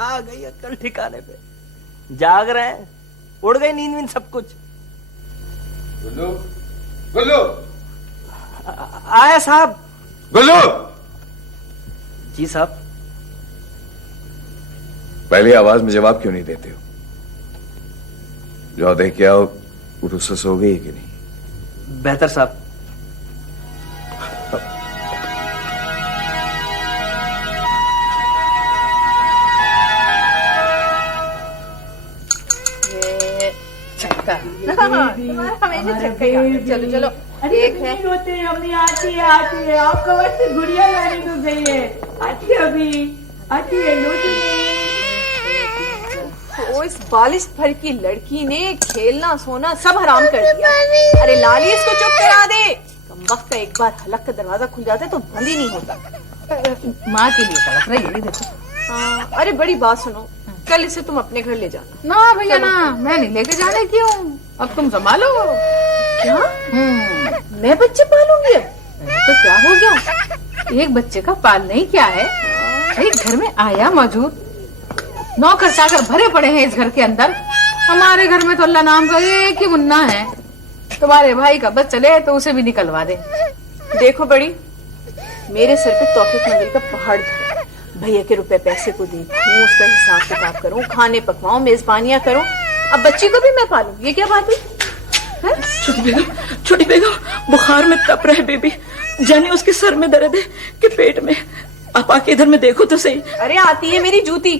आ गई अक्ल ठिकाने पे, जाग रहे हैं, उड़ गई नींद वींद सब कुछ। गुल्लू, गुल्लू, आया साहब। गुल्लू। जी साहब। पहली आवाज में जवाब क्यों नहीं देते हो? जो देख के आओ, रुसस हो गई कि नहीं? बेहतर साहब। हमेशा चक्का ही आता है। चलो चलो एक है। होते हैं अम्मी, आती है आपका वैसे गुड़िया लाने को गई है, आती है अभी, आती है तो इस बालिश भर की लड़की ने खेलना सोना सब हराम कर दिया। अरे लाली इसको चुप करा दे। कमबख्त का एक बार हलक का दरवाजा खुल जाता है तो बंद ही नहीं होता। माँ के लिए तड़प रही है, देखो। हाँ, अरे बड़ी बात सुनो, कल इसे तुम अपने घर ले जाना। ना भैया ना, मैं नहीं लेके जाने क्यों, अब तुम संभालो। क्या? मैं बच्चे पालूंगी? तो क्या हो गया, एक बच्चे का पालना ही क्या है भाई, घर में आया मौजूद, नौकर चाकर भरे पड़े हैं इस घर के अंदर। हमारे घर में तो अल्लाह नाम का एक ही मुन्ना है, तुम्हारे भाई का बच्चा ले तो उसे भी निकलवा दे। देखो बड़ी, मेरे सर पे तौफीक मंजिल का पहाड़ धरा, भैया के रुपए पैसे को देखूं, उसका हिसाब किताब करूं, खाने पकवाऊं, मेजबानियां करूं, अब बच्ची को भी मैं पालूं, ये क्या बात है? छोटी बेगम बुखार में तप रहे बेबी, जाने उसके सर में दर्द है कि पेट में, आप आके इधर में देखो तो सही। अरे आती है मेरी जूती,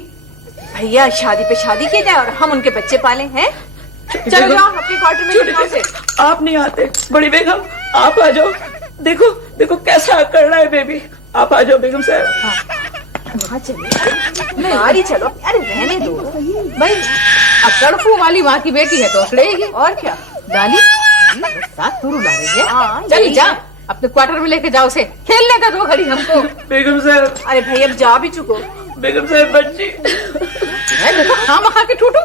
भैया शादी पे शादी की जाए और हम उनके बच्चे पाले हैं। चलो जाओ अपने क्वार्टर में जाओ से। आप नहीं आते, बड़ी बेगम आप आ जाओ, देखो देखो कैसा कर रहा है बेबी, आप आ जाओ बेगम साहब। वहाँ चलिए, बाहर चलो। अरे रहने दो भाई, अकड़फू वाली माँ की बेटी है तो अकड़ेगी, और क्या। डाली साथ तू रुला रही है। हाँ, चल यही जा है। अपने क्वार्टर में लेके जाओ उसे, खेलने का दो घड़ी हमको। बेगम साहब, अरे भैया अब जा भी चुको। बेगम साहब बच्ची देखो हाँ मखा के ठूठू।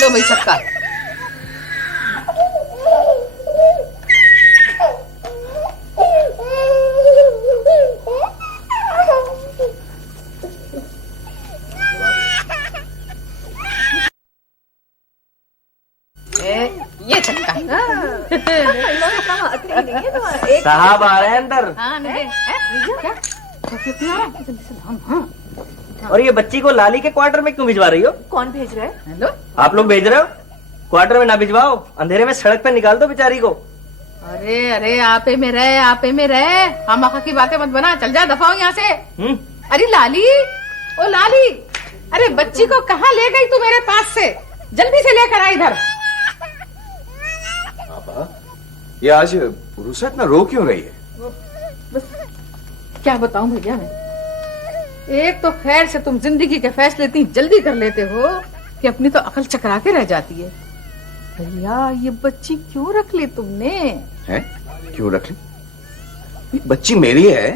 लो भाई सबका। ये चक्का साहब आ रहे हैं अंदर। हाँ क्या? और ये बच्ची को लाली के क्वार्टर में क्यों भिजवा रही हो? कौन भेज रहा है? हेलो, आप लोग भेज रहे हो? क्वार्टर में ना भिजवाओ, अंधेरे में सड़क पे निकाल दो बेचारी को। अरे अरे आपे में रहे, आपे में रहे, हम आखा की बातें मत बना, चल जा दफाओ यहाँ से। अरे लाली, ओ लाली, अरे बच्ची को कहाँ ले गई तू मेरे पास से, जल्दी से लेकर आ इधर। ये आज रुसा इतना रो क्यों रही है? बस क्या बताऊं भैया मैं, एक तो खैर से तुम जिंदगी के फैसले इतनी जल्दी कर लेते हो कि अपनी तो अकल चकरा के रह जाती है। भैया ये बच्ची क्यों रख ली तुमने? हैं? क्यों रख ली? ये बच्ची मेरी है।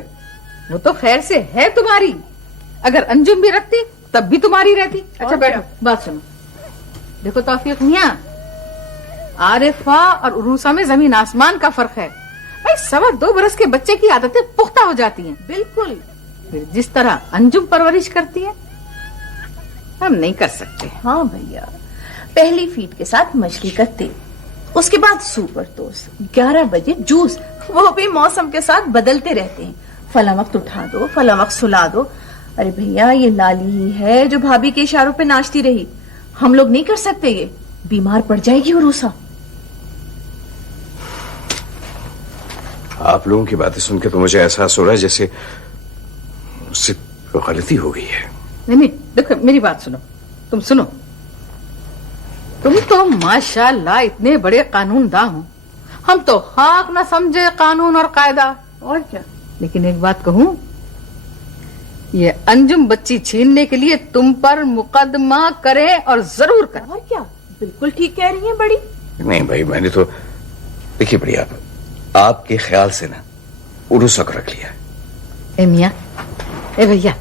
वो तो खैर से है तुम्हारी, अगर अंजुम भी रखती तब भी तुम्हारी रहती। अच्छा बैठो, बात सुनो। देखो तौफीक मियां, आरिफा और उरूसा में जमीन आसमान का फर्क है भाई। 2.25 बरस के बच्चे की आदतें पुख्ता हो जाती हैं। बिल्कुल। फिर जिस तरह अंजुम परवरिश करती है हम नहीं कर सकते। हाँ भैया, पहली फीड के साथ मछली का तेल, उसके बाद सुपर टोस्ट, 11 बजे जूस, वो भी मौसम के साथ बदलते रहते हैं। फला वक्त उठा दो, फला वक्त सुला दो। अरे भैया ये लाली ही है जो भाभी के इशारों पे नाचती रही, हम लोग नहीं कर सकते, ये बीमार पड़ जाएगी उरूसा। आप लोगों की बातें सुन के तो मुझे एहसास हो रहा है जैसे उससे गलती हो गई है। नहीं देखो मेरी बात सुनो, तुम सुनो, तुम तो माशाल्लाह इतने बड़े कानूनदा हो, हम तो खाक न समझे कानून और कायदा। और क्या, लेकिन एक बात कहूं, ये अंजुम बच्ची छीनने के लिए तुम पर मुकदमा करे और जरूर करे। और क्या, बिल्कुल ठीक कह रही है बड़ी। नहीं भाई, मैंने तो देखिए बड़ी, आपके ख्याल से ना उरूसा को रख लिया। ए मियां, ए भैया,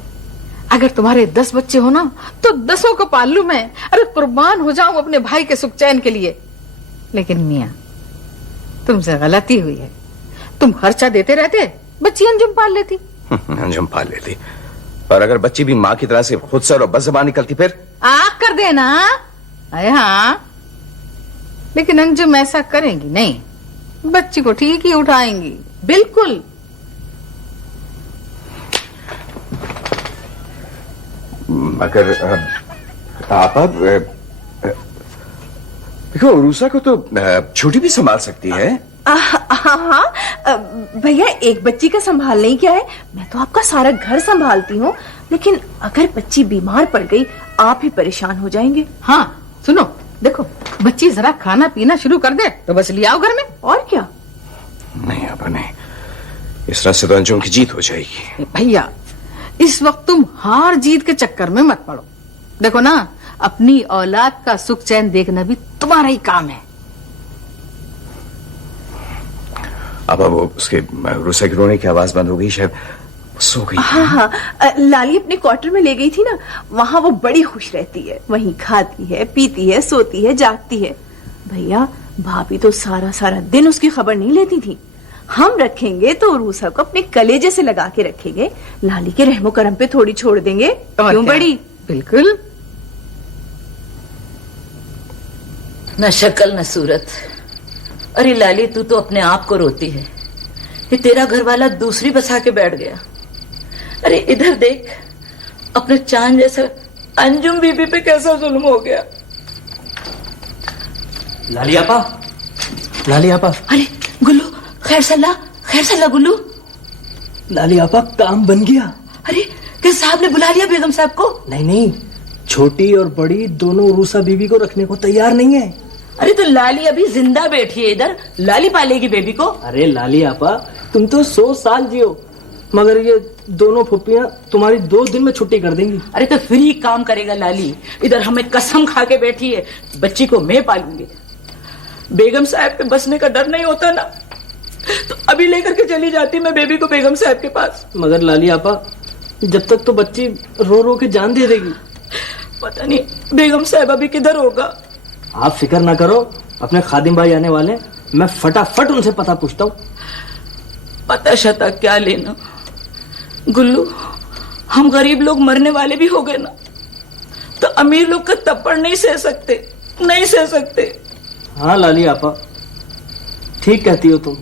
अगर तुम्हारे 10 बच्चे हो ना तो 10 को पाल लूं मैं। अरे कुर्बान हो जाऊं अपने भाई के सुख चैन के लिए। लेकिन मियां, तुमसे गलती हुई है, तुम खर्चा देते रहते, बच्ची अंजुम पाल लेती। अंजुम पाल लेती, और अगर बच्ची भी माँ की तरह से खुद से और बज़बान निकलती फिर? आग कर देना। अरे हाँ, लेकिन अंजुम ऐसा करेंगी नहीं, बच्ची को ठीक ही उठाएंगी। बिल्कुल। मगर आपा देखो, रूसा को तो छोटी भी संभाल सकती है। हाँ, भैया एक बच्ची का संभालने ही क्या है, मैं तो आपका सारा घर संभालती हूँ। लेकिन अगर बच्ची बीमार पड़ गई आप ही परेशान हो जाएंगे। हाँ सुनो, देखो बच्ची जरा खाना पीना शुरू कर दे तो बस ले आओ घर में। और क्या? नहीं आपा नहीं, इस तरह से तो अंजुम की जीत हो जाएगी। भैया इस वक्त तुम हार जीत के चक्कर में मत पड़ो। देखो ना, अपनी औलाद का सुख चैन देखना भी तुम्हारा ही काम है। अब वो उसके रूसा की रोने की आवाज बंद हो गई, शायद सो गई। हाँ, लाली अपने क्वार्टर में ले गई थी ना, वहाँ वो बड़ी खुश रहती है। वहीं खाती है, पीती है, सोती है, जागती है। भैया भाभी तो सारा सारा दिन उसकी खबर नहीं लेती थी। हम रखेंगे तो रूसा को अपने कलेजे से लगा के रखेंगे, लाली के रहमो करम पे थोड़ी छोड़ देंगे। क्यों बड़ी? बिल्कुल। न शक्ल न सूरत। अरे लाली, तू तो अपने आप को रोती है। ये तेरा घर वाला दूसरी बसा के बैठ गया। अरे इधर देख, अपने चांद जैसा अंजुम बीबी पे कैसा जुल्म हो गया। लाली आपा, लाली आपा। अरे गुल्लू, खैर सल्ला गुल्लू। लाली आपा, काम बन गया। अरे किस साहब ने बुला लिया बेगम साहब को? नहीं, छोटी और बड़ी दोनों रूसा बीबी को रखने को तैयार नहीं है। अरे तो लाली अभी जिंदा बैठी है इधर, लाली पालेगी बेबी को। अरे लाली आपा, तुम तो 100 साल जियो, मगर ये दोनों फुप्पियां तुम्हारी 2 दिन में छुट्टी कर देंगी। अरे तो फ्री काम करेगा लाली। इधर हमें कसम खा के बैठी है, बच्ची को मैं पालूंगी। बेगम साहब के बसने का डर नहीं होता ना, तो अभी लेकर के चली जाती मैं बेबी को बेगम साहब के पास। मगर लाली आपा, जब तक तो बच्ची रो रो के जान दे देगी। पता नहीं बेगम साहब अभी किधर होगा। आप फिक्र ना करो, अपने खादिम भाई आने वाले, मैं फटाफट उनसे पता पूछता हूँ। पता शता क्या लेना गुल्लू, हम गरीब लोग मरने वाले भी हो गए ना, तो अमीर लोग का थप्पड़ नहीं सह सकते। हाँ लाली आपा, ठीक कहती हो तुम।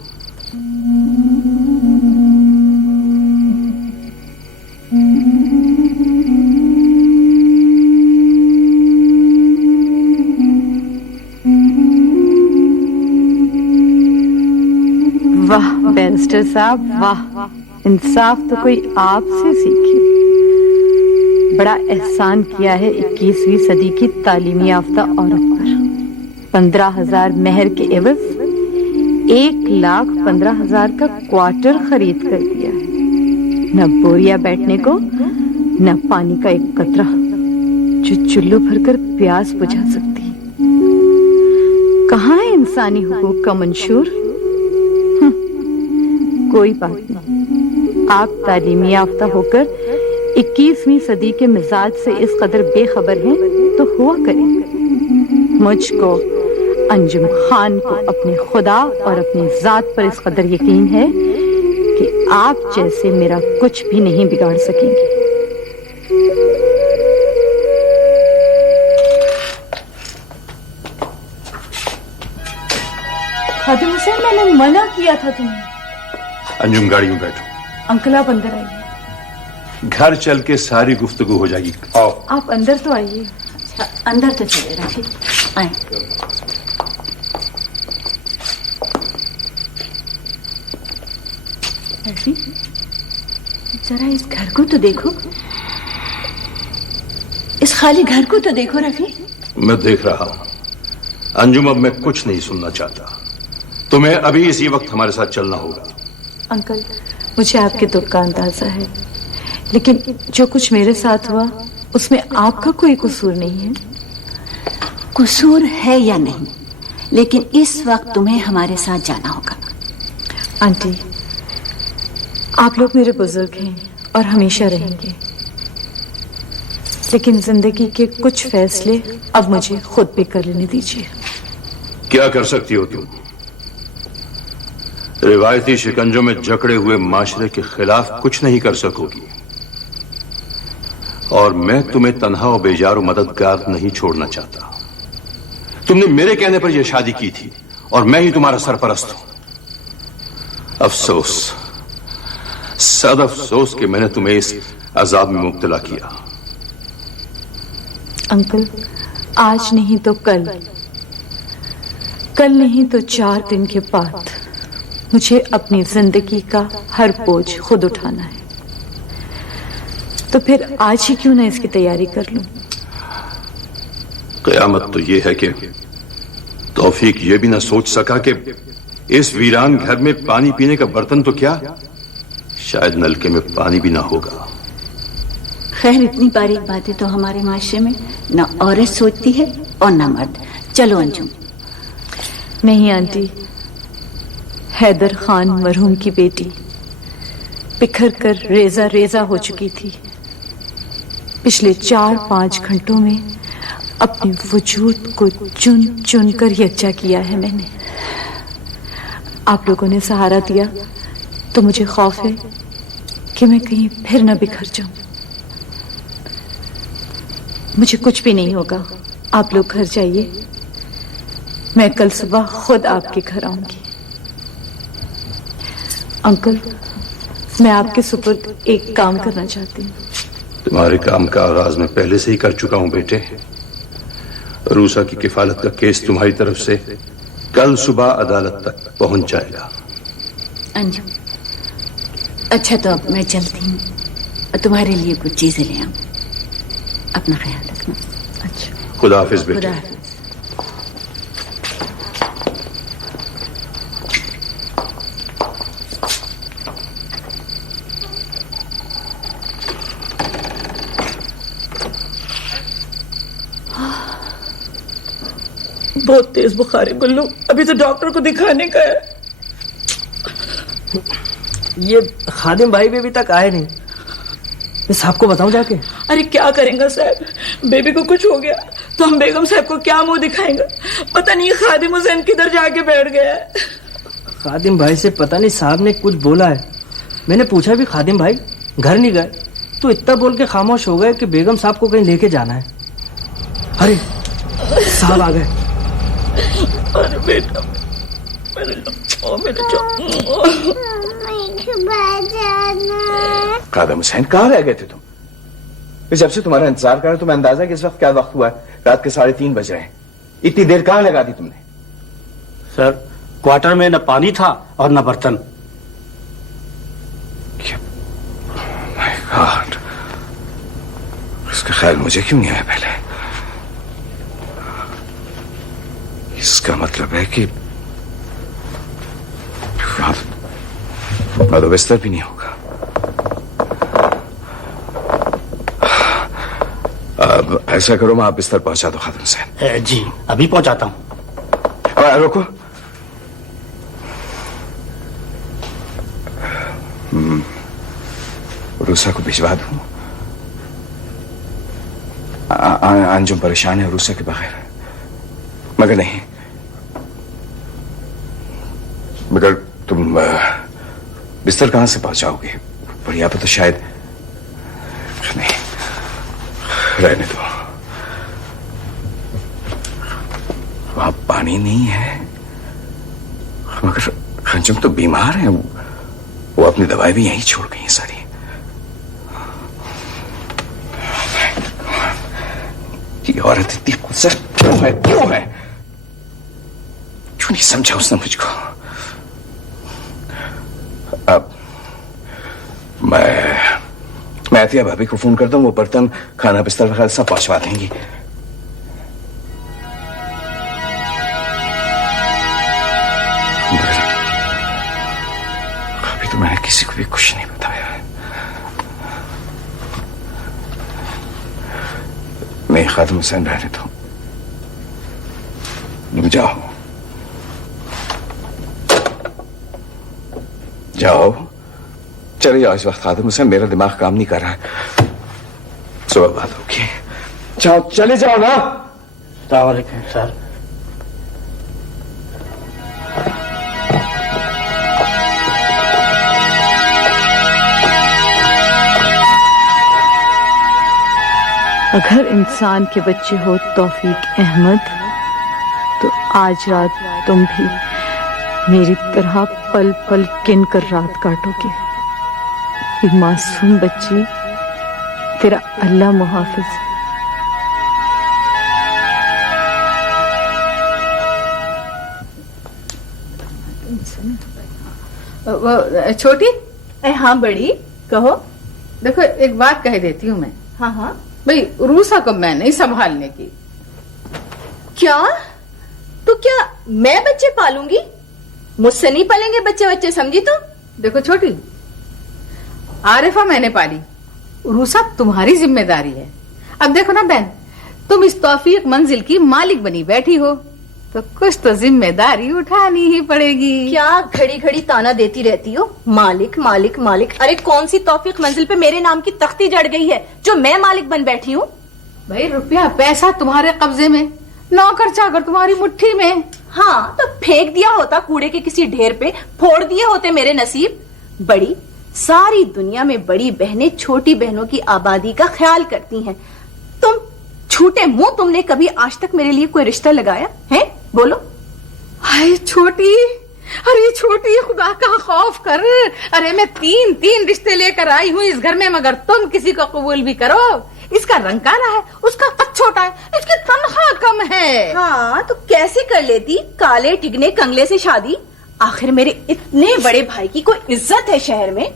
वाह बैरिस्टर साहब, वाह, इंसाफ तो कोई आपसे सीखे। बड़ा एहसान किया है 21वीं सदी की तालीमी याफ्ता औरत पर। 15,000 मेहर के एवज 1,15,000 का क्वार्टर खरीद कर दिया है। न बोरिया बैठने को, न पानी का एक कतरा जो चुल्लू भरकर प्यास बुझा सकती। कहाँ है इंसानी हुकूक का मंशूर? कोई बात नहीं, आप तालीमी याफ्ता होकर 21वीं सदी के मिजाज से इस कदर बेखबर हैं तो हुआ करें। मुझको, अंजुम खान को अपने खुदा और अपनी जात पर इस कदर यकीन है कि आप जैसे मेरा कुछ भी नहीं बिगाड़ सकेंगे। खादिम हुसैन, मैंने मना किया था तुम्हें। अंजुम गाड़ी में बैठो। अंकल आप अंदर आइए। घर चल के सारी गुफ्तगू हो जाएगी। आओ। आप अंदर तो आइए। अच्छा, अंदर तो चले रफी, आए। रफी, जरा इस घर को तो देखो, इस खाली घर को तो देखो रफी। मैं देख रहा हूं। अंजुम, अब मैं कुछ नहीं सुनना चाहता। तुम्हें अभी इसी वक्त हमारे साथ चलना होगा। अंकल, मुझे आपके दुख का अंदाजा है, लेकिन जो कुछ मेरे साथ हुआ उसमें आपका कोई कसूर नहीं है। कसूर है या नहीं, लेकिन इस वक्त तुम्हें हमारे साथ जाना होगा। आंटी, आप लोग मेरे बुजुर्ग हैं और हमेशा रहेंगे, लेकिन जिंदगी के कुछ फैसले अब मुझे खुद भी कर लेने दीजिए। क्या कर सकती हो तुम? रिवायती शिकंजों में जकड़े हुए माशरे के खिलाफ कुछ नहीं कर सकोगी। और मैं तुम्हें तन्हा और बेजारो मददगार नहीं छोड़ना चाहता। तुमने मेरे कहने पर यह शादी की थी और मैं ही तुम्हारा सरपरस्त हूं। अफसोस, सद अफसोस कि मैंने तुम्हें इस अजाब में मुब्तला किया। अंकल, आज नहीं तो कल, कल नहीं तो 4 दिन के बाद मुझे अपनी जिंदगी का हर बोझ खुद उठाना है। तो फिर आज ही क्यों ना इसकी तैयारी कर लूं? कयामत तो यह है कि तौफीक यह भी ना सोच सका कि इस वीरान घर में पानी पीने का बर्तन तो क्या, शायद नलके में पानी भी ना होगा। खैर, इतनी बारीक बातें तो हमारे माशरे में ना औरत सोचती है और ना मर्द। चलो अंजुम। नहीं आंटी, हैदर खान मरहूम की बेटी बिखर कर रेजा रेजा हो चुकी थी। पिछले 4-5 घंटों में अपने वजूद को चुन चुन कर यकजा किया है मैंने। आप लोगों ने सहारा दिया तो मुझे खौफ है कि मैं कहीं फिर न बिखर जाऊं। मुझे कुछ भी नहीं होगा, आप लोग घर जाइए, मैं कल सुबह खुद आपके घर आऊंगी। अंकल, मैं आपके सुपुर्द एक काम करना चाहती हूँ। तुम्हारे काम का आगाज मैं पहले से ही कर चुका हूं बेटे। रूसा की किफालत का केस तुम्हारी तरफ से कल सुबह अदालत तक पहुंच जाएगा। अंजुम, अच्छा तो अब मैं चलती हूँ और तुम्हारे लिए कुछ चीजें ले आऊं। अपना ख्याल रखना। अच्छा, खुदा हाफिज बेटे। खुदा हाफिज। बहुत तेज बुखार है गुल्लू, अभी तो डॉक्टर को दिखाने का है। ये खादिम भाई भी अभी तक आए नहीं। मैं साहब को बताऊं जाके? अरे क्या करेंगे साहब, बेबी को कुछ हो गया तो हम बेगम साहब को क्या मुंह दिखाएंगे? पता नहीं खादिम हुसैन किधर जाके बैठ गया है। खादिम भाई से पता नहीं साहब ने कुछ बोला है। मैंने पूछा भी, खादिम भाई घर नहीं गए, तो इतना बोल के खामोश हो गए कि बेगम साहब को कहीं लेके जाना है। अरे साहब आ गए। अरे बेटा, खादिम हुसैन, कहाँ रह गए थे तुम? जब से तुम्हारा इंतजार कर रहा, तुम्हें अंदाजा कि इस वक्त क्या वक्त हुआ है? रात के 3:30 बज रहे हैं। इतनी देर कहाँ लगा दी तुमने? सर, क्वार्टर में न पानी था और न बर्तन। माय गॉड, इसका ख्याल मुझे क्यों नहीं आया पहले? इसका मतलब है कि तो बिस्तर भी नहीं होगा। अब ऐसा करो, मैं आप बिस्तर पहुंचा दो खादिम हुसैन। जी, अभी पहुंचाता हूं। रुको, रूसा को भिजवा दूं? अंजुम परेशान है रूसा के बगैर। मगर नहीं, मगर तुम बिस्तर कहां से पहुंचाओगे? बढ़िया पे तो शायद नहीं, रहने दो। वहां पानी नहीं है, मगर अंजुम तो बीमार है। वो अपनी दवाई भी यहीं छोड़ गई है सारी। ये औरत इतनी गुस्सा क्यों है? क्यों नहीं समझा उसने मुझको? अब मैं अतिया भाभी को फोन करता हूँ, वो बर्तन, खाना, बिस्तर वगैरह सब पहुंचवा देंगी। अभी तो मैंने किसी को भी कुछ नहीं बताया। नहीं खादिम हुसैन, रहने दो, तुम जाओ जाओ, चले जाओ। इस वक्त खादिम हुसैन, मेरा दिमाग काम नहीं कर रहा है। सुबह बात होगी। जाओ, चले जाओ ना। अस्सलाम वालेकुम सर। अगर इंसान के बच्चे हो तौफीक अहमद, तो आज रात तुम भी मेरी तरह पल पल किन कर रात काटोगे। ये मासूम बच्ची तेरा अल्लाह मुहाफिज। छोटी, हाँ बड़ी, कहो। देखो एक बात कह देती हूँ मैं। हाँ हाँ। भाई रूसा को मैं नहीं संभालने की। क्या? तो क्या मैं बच्चे पालूंगी? मुझसे नहीं पालेंगे बच्चे, समझी तुम? देखो छोटी, आरिफा मैंने पाली, रूसा तुम्हारी जिम्मेदारी है। अब देखो ना बहन, तुम इस तौफीक मंजिल की मालिक बनी बैठी हो, तो कुछ तो जिम्मेदारी उठानी ही पड़ेगी। क्या घड़ी घड़ी ताना देती रहती हो, मालिक मालिक मालिक? अरे कौन सी तौफीक मंजिल पे मेरे नाम की तख्ती जड़ गई है जो मैं मालिक बन बैठी हूँ? भाई रुपया पैसा तुम्हारे कब्जे में, नौकर चाकर तुम्हारी मुट्ठी में। हाँ तो फेंक दिया होता कूड़े के किसी ढेर पे, फोड़ दिए होते मेरे नसीब। बड़ी, सारी दुनिया में बड़ी बहनें छोटी बहनों की आबादी का ख्याल करती हैं। तुम झूठे मुंह, तुमने कभी आज तक मेरे लिए कोई रिश्ता लगाया है? बोलो। हाय छोटी, अरे छोटी खुदा का खौफ कर। अरे मैं तीन रिश्ते लेकर आई हूँ इस घर में, मगर तुम किसी को कबूल भी करो। इसका रंग काला है, उसका कद छोटा है, इसकी तनख्वाह कम है। हाँ तो कैसे कर लेती काले टिगने कंगले से शादी? आखिर मेरे इतने बड़े भाई की कोई इज्जत है शहर में।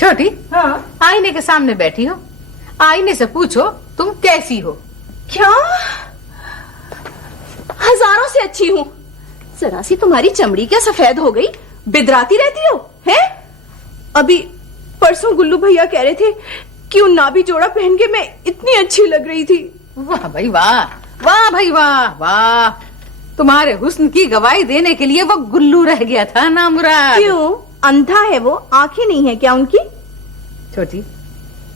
छोटी, हाँ, आईने के सामने बैठी हो, आईने से पूछो तुम कैसी हो। क्या? हजारों से अच्छी हूँ। जरा सी तुम्हारी चमड़ी क्या सफेद हो गई? बिदराती रहती हो हैं? अभी परसों गुल्लू भैया कह रहे थे कि उन नाभि जोड़ा पहन के मैं इतनी अच्छी लग रही थी। वाह भाई वाह, वाह भाई वाह वाह। तुम्हारे हुस्न की गवाही देने के लिए वो गुल्लू रह गया था ना मुराद। क्यों? अंधा है वो, आंखें नहीं है क्या उनकी? छोटी,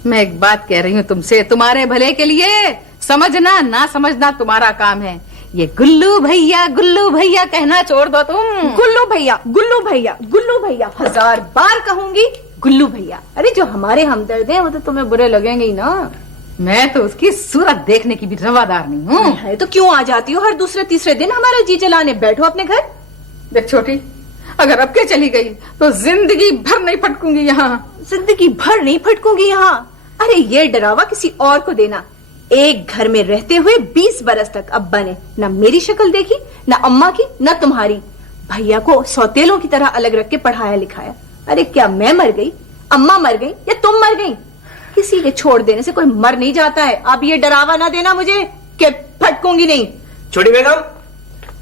मैं एक बात कह रही हूँ तुमसे, तुम्हारे भले के लिए। समझना ना समझना तुम्हारा काम है। ये गुल्लू भैया कहना छोड़ दो तुम। गुल्लू भैया गुल्लू भैया गुल्लू भैया 1000 बार कहूंगी गुल्लू भैया। अरे जो हमारे हमदर्द हैं वो तो तुम्हें बुरे लगेंगे ही ना। मैं तो उसकी सूरत देखने की भी रवादार नहीं हूँ। है तो क्यों आ जाती हो हर दूसरे तीसरे दिन हमारा जी जलाने? बैठो अपने घर। देख छोटी, अगर अब के चली गई तो जिंदगी भर नहीं फटकूंगी यहाँ। जिंदगी भर नहीं फटकूंगी यहाँ? अरे ये डरावा किसी और को देना। एक घर में रहते हुए 20 बरस तक अब्बा ने ना मेरी शक्ल देखी, ना अम्मा की, ना तुम्हारी। भैया को सौतेलों की तरह अलग रख के पढ़ाया लिखाया। अरे क्या मैं मर गई, अम्मा मर गई या तुम मर गई? किसी के छोड़ देने से कोई मर नहीं जाता है। अब ये डरावा ना देना मुझे कि फटकूंगी नहीं। छोटी बेगम,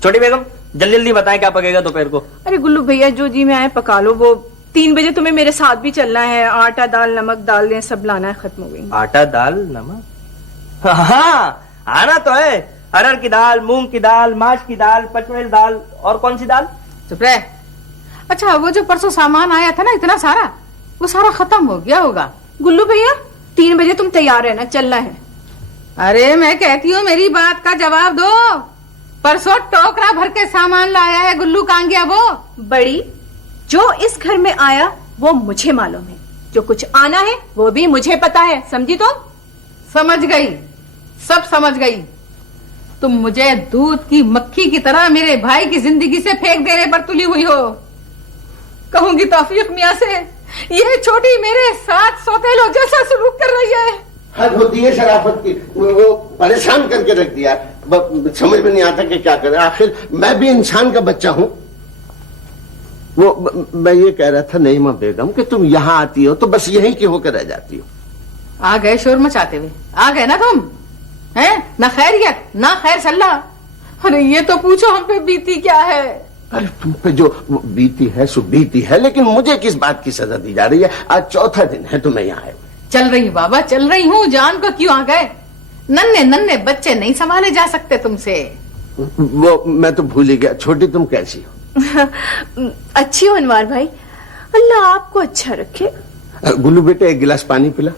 छोटी बेगम, जल्दी जल्दी बताएं क्या पकेगा दोपहर को। अरे गुल्लू भैया जो जी में आए पका लो। वो 3 बजे तुम्हें मेरे साथ भी चलना है। आटा दाल नमक दाल दें सब लाना है, खत्म हो गई। आटा दाल नमक? हाँ आना तो है। अरहर की दाल, मूंग की दाल, माश की दाल, पचमेल दाल और कौन सी दाल? चुप रह। अच्छा वो जो परसों सामान आया था ना इतना सारा, वो सारा खत्म हो गया होगा। गुल्लू भैया 3 बजे तुम तैयार रहना, चलना है। अरे मैं कहती हूँ मेरी बात का जवाब दो। परसों टोकरा भर के सामान लाया है गुल्लू, कहाँ गया वो? बड़ी, जो इस घर में आया वो मुझे मालूम है, जो कुछ आना है वो भी मुझे पता है, समझी तुम? समझ गई, सब समझ गई। तुम मुझे दूध की मक्खी की तरह मेरे भाई की जिंदगी से फेंक देने पर तुली हुई हो। कहूंगी तौफीक मियां से, यह छोटी मेरे साथ सौतेलों जैसा सलूक कर रही है। हद होती है शराफत की। वो परेशान करके रख दिया। समझ में नहीं आता कि क्या करें। आखिर मैं भी इंसान का बच्चा हूँ। वो मैं ये कह रहा था नईमा बेगम कि तुम यहाँ आती हो तो बस यहीं की होकर रह जाती हो। आ गए शोर मचाते हुए, आ गए ना तुम, हैं? ना खैरियत ना खैर सल्लाह। अरे ये तो पूछो हम पे बीती क्या है। अरे तुम पे जो बीती है सो बीती है, लेकिन मुझे किस बात की सजा दी जा रही है? आज चौथा दिन है तुम्हें यहाँ आए। चल रही बाबा, चल रही हूँ। जान को क्यों आ गए? नन्हे नन्हे बच्चे नहीं संभाले जा सकते तुमसे। वो मैं तो भूल ही गया। छोटी तुम कैसी हो? अच्छी हो अनवार भाई, अल्लाह आपको अच्छा रखे। गुल्लू बेटे एक गिलास पानी पिला।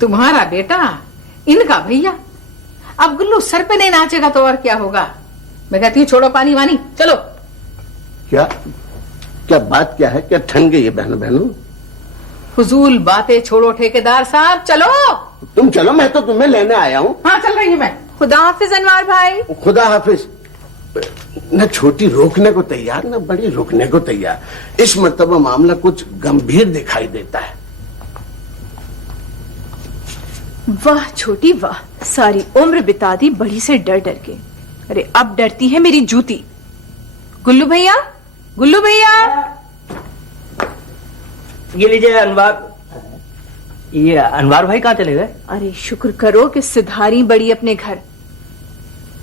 तुम्हारा बेटा, इनका भैया। अब गुल्लू सर पे नहीं नाचेगा तो और क्या होगा? मैं कहती हूँ छोड़ो पानी वानी, चलो। क्या क्या बात क्या है? क्या ठन गई है बहनों? फजूल बातें छोड़ो ठेकेदार साहब, चलो। तुम चलो, मैं तो तुम्हें लेने आया हूँ। हाँ चल रही हूँ मैं। खुदा हाफिज अनवार भाई। खुदा हाफिज। न छोटी रोकने को तैयार, न बड़ी रुकने को तैयार। इस मर्तबा मामला कुछ गंभीर दिखाई देता है। वाह छोटी वाह, सारी उम्र बिता दी बड़ी से डर डर के। अरे अब डरती है मेरी जूती। गुल्लू भैया, गुल्लू भैया। ये लीजिए अनवार। ये अनवार भाई कहाँ चले गए? अरे शुक्र करो कि सिधारी बड़ी अपने घर।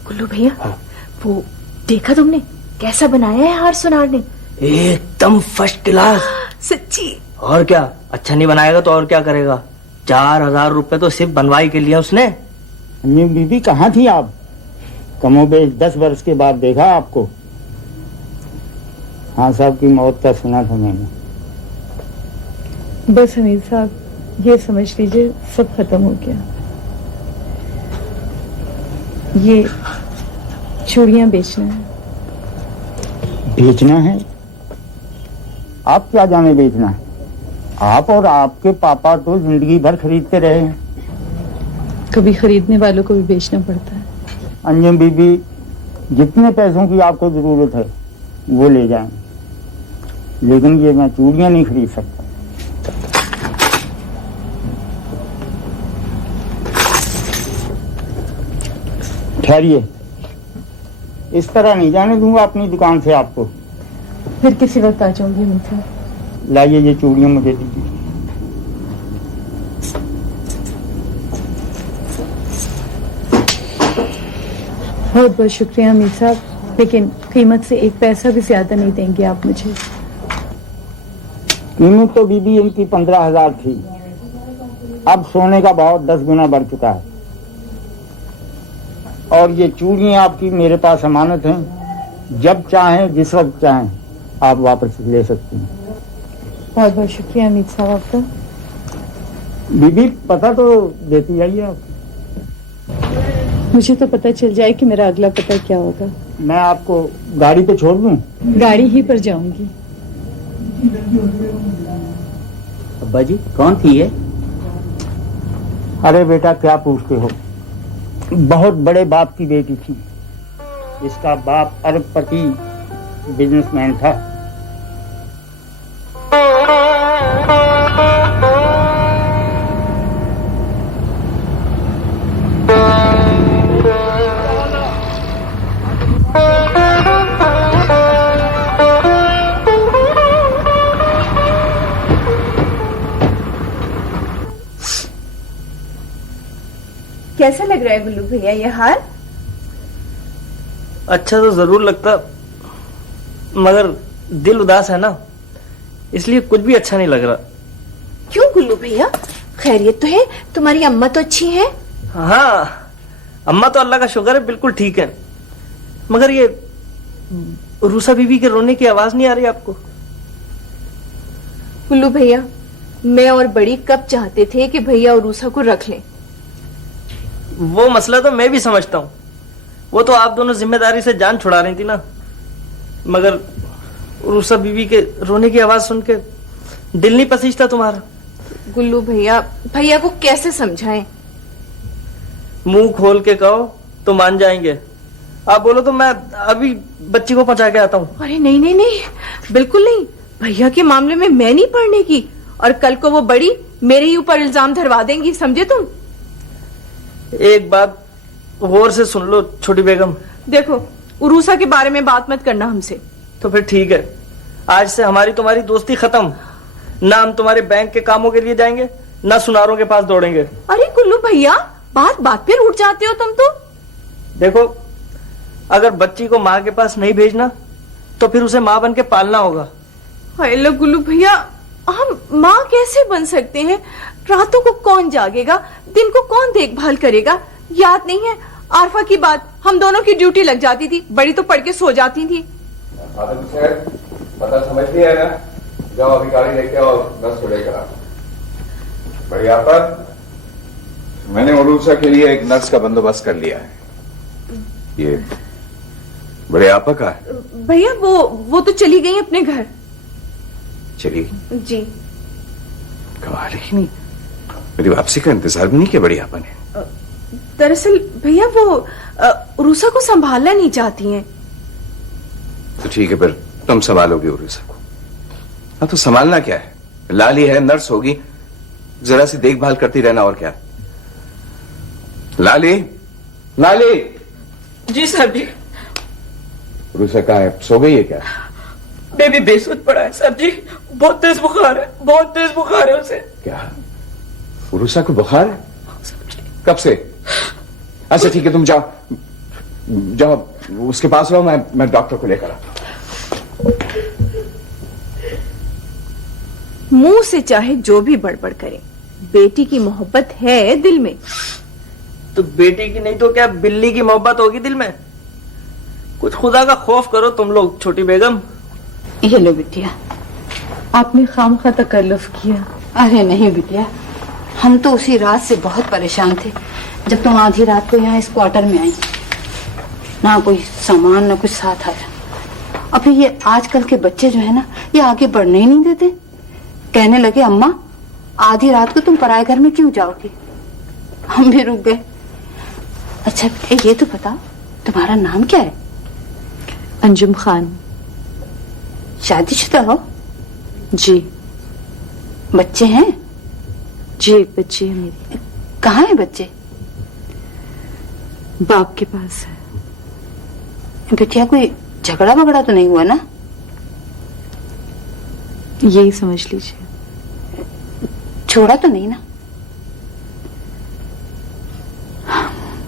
गुल्लू भैया, हाँ। वो देखा तुमने कैसा बनाया है हार सुनार ने? एकदम फर्स्ट क्लास। सच्ची? और क्या, अच्छा नहीं बनाएगा तो और क्या करेगा। 4000 रुपए तो सिर्फ बनवाई के लिए उसने। बीबी कहाँ थी आप? कमोबेश 10 वर्ष के बाद देखा आपको। हाँ साहब की मौत का सुना था मैंने। बस हमीद साहब, ये समझ लीजिए सब खत्म हो गया। ये चूड़ियां बेचना है। बेचना है? आप क्या जाने बेचना है? आप और आपके पापा तो जिंदगी भर खरीदते रहे हैं। कभी खरीदने वालों को भी बेचना पड़ता है। अंजुम बीबी, जितने पैसों की आपको जरूरत है वो ले जाएं, लेकिन ये मैं चूड़ियां नहीं खरीद सकता। ठहरिए, इस तरह नहीं जाने दूंगा अपनी दुकान से आपको। फिर किसी वक्त आ जाऊंगी मुझे। लाइए ये चूड़ियां मुझे दीजिए। बहुत बहुत शुक्रिया हमीद साहब, लेकिन कीमत से 1 पैसा भी ज्यादा नहीं देंगे आप मुझे। कीमत तो बीबी इनकी 15,000 थी, अब सोने का भाव 10 गुना बढ़ चुका है। और ये चूड़ियां आपकी मेरे पास अमानत हैं, जब चाहें जिस वक्त चाहें आप वापस ले सकती हैं। बहुत बहुत शुक्रिया हमीद साहब आपका। बीबी पता तो देती जाइए आप। मुझे तो पता चल जाए कि मेरा अगला पता क्या होगा। मैं आपको गाड़ी पे छोड़ दूं? गाड़ी ही पर जाऊंगी। अब्बा जी, कौन थी ये? अरे बेटा क्या पूछते हो, बहुत बड़े बाप की बेटी थी। इसका बाप अरबपति बिजनेसमैन था। कैसा लग रहा है गुल्लू भैया ये हार? अच्छा तो जरूर लगता, मगर दिल उदास है ना, इसलिए कुछ भी अच्छा नहीं लग रहा। क्यों गुल्लू भैया, खैरियत तो है? तुम्हारी अम्मा तो अच्छी है? हाँ, अम्मा तो अल्लाह का शुक्र है बिल्कुल ठीक है, मगर ये रूसा बीबी के रोने की आवाज नहीं आ रही आपको? गुल्लू भैया, मैं और बड़ी कब चाहते थे कि भैया और रूसा को रख लें। वो मसला तो मैं भी समझता हूँ, वो तो आप दोनों जिम्मेदारी से जान छुड़ा रही थी ना, मगर रूसा बीबी के रोने की आवाज सुन के दिल नहीं पसीजता तुम्हारा? गुल्लू भैया, भैया को कैसे समझाएं? मुंह खोल के कहो तो मान जाएंगे, आप बोलो तो मैं अभी बच्ची को पहुंचा के आता हूँ। अरे नहीं नहीं नहीं, बिल्कुल नहीं, भैया के मामले में मैं नहीं पढ़ने की, और कल को वो बड़ी मेरे ही ऊपर इल्जाम धरवा देंगी, समझे तुम? एक बात गौर से सुन लो छोटी बेगम। देखो, उरूसा के बारे में बात मत करना हमसे। तो फिर ठीक है, आज से हमारी तुम्हारी दोस्ती खत्म। ना हम तुम्हारे बैंक के कामों के लिए जाएंगे, ना सुनारों के पास दौड़ेंगे। अरे गुल्लू भैया, बात बात पे उठ जाते हो तुम तो। देखो, अगर बच्ची को माँ के पास नहीं भेजना तो फिर उसे माँ बन के पालना होगा। हाय गुल्लू भैया, हम माँ कैसे बन सकते हैं? रातों को कौन जागेगा, दिन को कौन देखभाल करेगा? याद नहीं है आरफा की बात? हम दोनों की ड्यूटी लग जाती थी, बड़ी तो पढ़ के सो जाती थी। पता समझ लिया ना? जाओ अभी गाड़ी लेके आओ, बस को लेकर आओ। बढ़िया पर मैंने उरूसा के लिए एक नर्स का बंदोबस्त कर लिया है। ये बड़े आपा का है? भैया वो तो चली गई अपने घर। चली? जी। कमाल ही नहीं, मेरी वापसी का इंतजार भी नहीं किया बड़ी आपा ने। दरअसल भैया वो उरूसा को संभालना नहीं चाहती हैं। तो ठीक है, फिर तुम संभालोगे उरूसा को। हाँ तो संभालना क्या है, लाली है, नर्स होगी, जरा सी देखभाल करती रहना और क्या। लाली, लाली। जी साहब जी। उरूसा कहाँ है, सो गई है क्या? बेबी बेसुध पड़ा है साहब जी, बहुत तेज बुखार है, बहुत तेज बुखार है उसे। क्या उरूसा को बुखार है? कब से? अच्छा ठीक है, तुम जाओ जाओ उसके पास रहो, मैं डॉक्टर को लेकर आता हूं। मुंह से चाहे जो भी बड़बड़ करे, बेटी की मोहब्बत है दिल में। तो बेटी की नहीं तो क्या बिल्ली की मोहब्बत होगी दिल में? कुछ खुदा का खौफ करो तुम लोग छोटी बेगम। ये लो बिटिया, आपने खामखा तकल्लुफ किया। अरे नहीं बिटिया, हम तो उसी रात से बहुत परेशान थे जब तुम आधी रात को यहाँ इस क्वार्टर में आई। ना कोई सामान ना कुछ साथ आया। अभी ये आजकल के बच्चे जो है ना, ये आगे बढ़ने ही नहीं देते। कहने लगे अम्मा आधी रात को तुम पराए घर में क्यों जाओगी। हम भी रुक गए। अच्छा बेटे ये तो बताओ तुम्हारा नाम क्या है? अंजुम खान। शादीशुदा हो? जी। बच्चे हैं? जी एक बच्ची है मेरी। कहाँ है बच्चे? बाप के पास है। बिटिया कोई झगड़ा वगड़ा तो नहीं हुआ ना? यही समझ लीजिए। छोड़ा तो नहीं ना?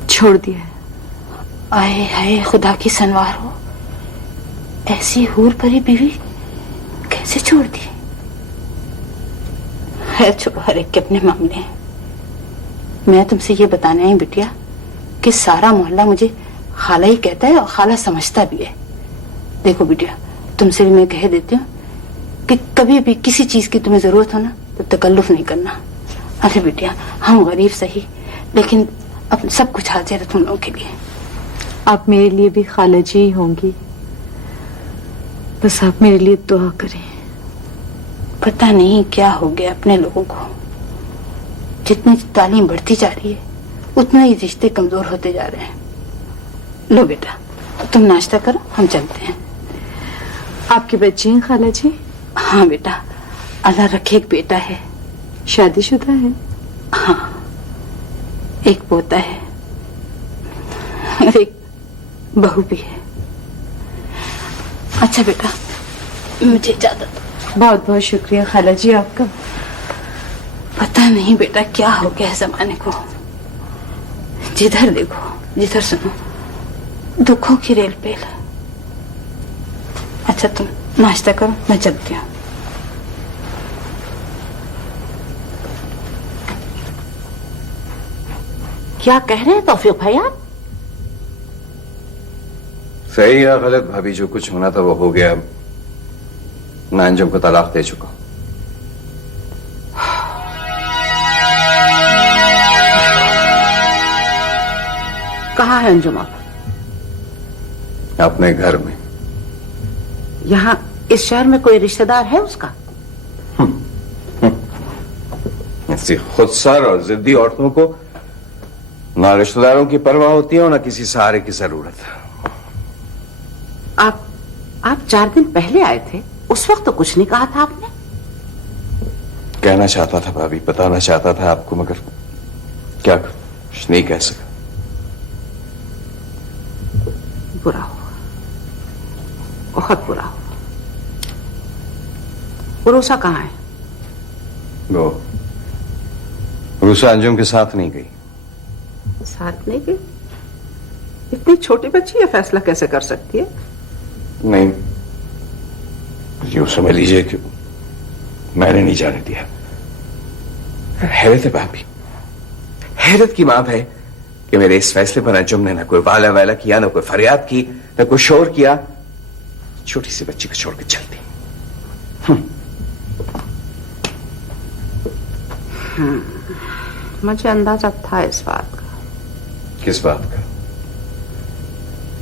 छोड़ दिया है। आए हाय खुदा की सनवार हो, ऐसी हूर भरी बीवी कैसे छोड़ दी? है छोड़ो, हर एक के अपने मामले हैं। मैं तुमसे ये बताने आई बिटिया कि सारा मोहल्ला मुझे खाला ही कहता है और खाला समझता भी है। देखो बिटिया तुमसे भी मैं कह देती हूँ कि कभी भी किसी चीज की तुम्हें जरूरत हो ना तो तकल्लुफ नहीं करना। अरे बिटिया हम गरीब सही लेकिन अब सब कुछ हाजिर है तुम लोगों के लिए। आप मेरे लिए भी खाला जी ही होंगी, बस आप मेरे लिए दुआ करें। पता नहीं क्या हो गया अपने लोगों को, जितनी तालीम बढ़ती जा रही है उतना ही रिश्ते कमजोर होते जा रहे हैं। लो बेटा तुम नाश्ता करो, हम चलते हैं। आपके बच्चे हैं खाला जी? हाँ बेटा, अल्लाह रखे एक बेटा है। शादीशुदा है? हाँ, एक पोता है और एक बहू भी है। अच्छा बेटा मुझे इजाजत दो। बहुत बहुत शुक्रिया खाला जी आपका। पता नहीं बेटा क्या हो गया है जमाने को, जिधर देखो जिधर सुनो दुखों की रेल पेल। अच्छा तुम नाश्ता करो, मैं चलती हूँ। क्या कह रहे हैं तौफीक भाई आप? सही या गलत भाभी, जो कुछ होना था वो हो गया। मैं अंजुम को तलाक दे चुका हूं। कहाँ है अंजुम आप? अपने घर में। यहाँ इस शहर में कोई रिश्तेदार है उसका? ऐसी खुदसर और जिद्दी औरतों को ना रिश्तेदारों की परवाह होती है और ना किसी सहारे की जरूरत। आप 4 दिन पहले आए थे, उस वक्त तो कुछ नहीं कहा था आपने। कहना चाहता था भाभी, बताना चाहता था आपको, मगर क्या कुछ नहीं कह सका। बुरा हुआ, बहुत बुरा हुआ। उरूसा कहाँ है? वो उरूसा अंजुम के साथ नहीं गई। साथ नहीं गई? इतनी छोटी बच्ची ये फैसला कैसे कर सकती है? नहीं, यूं समझ लीजिए कि मैंने नहीं जाने दिया। हैरत है भाभी, हैरत की बात है कि मेरे इस फैसले पर अंजुम ने ना कोई वाला वाला किया, ना कोई फरियाद की, ना कोई शोर किया। छोटी सी बच्ची को छोड़कर चलती। मुझे अंदाजा था इस बात का। किस बात का?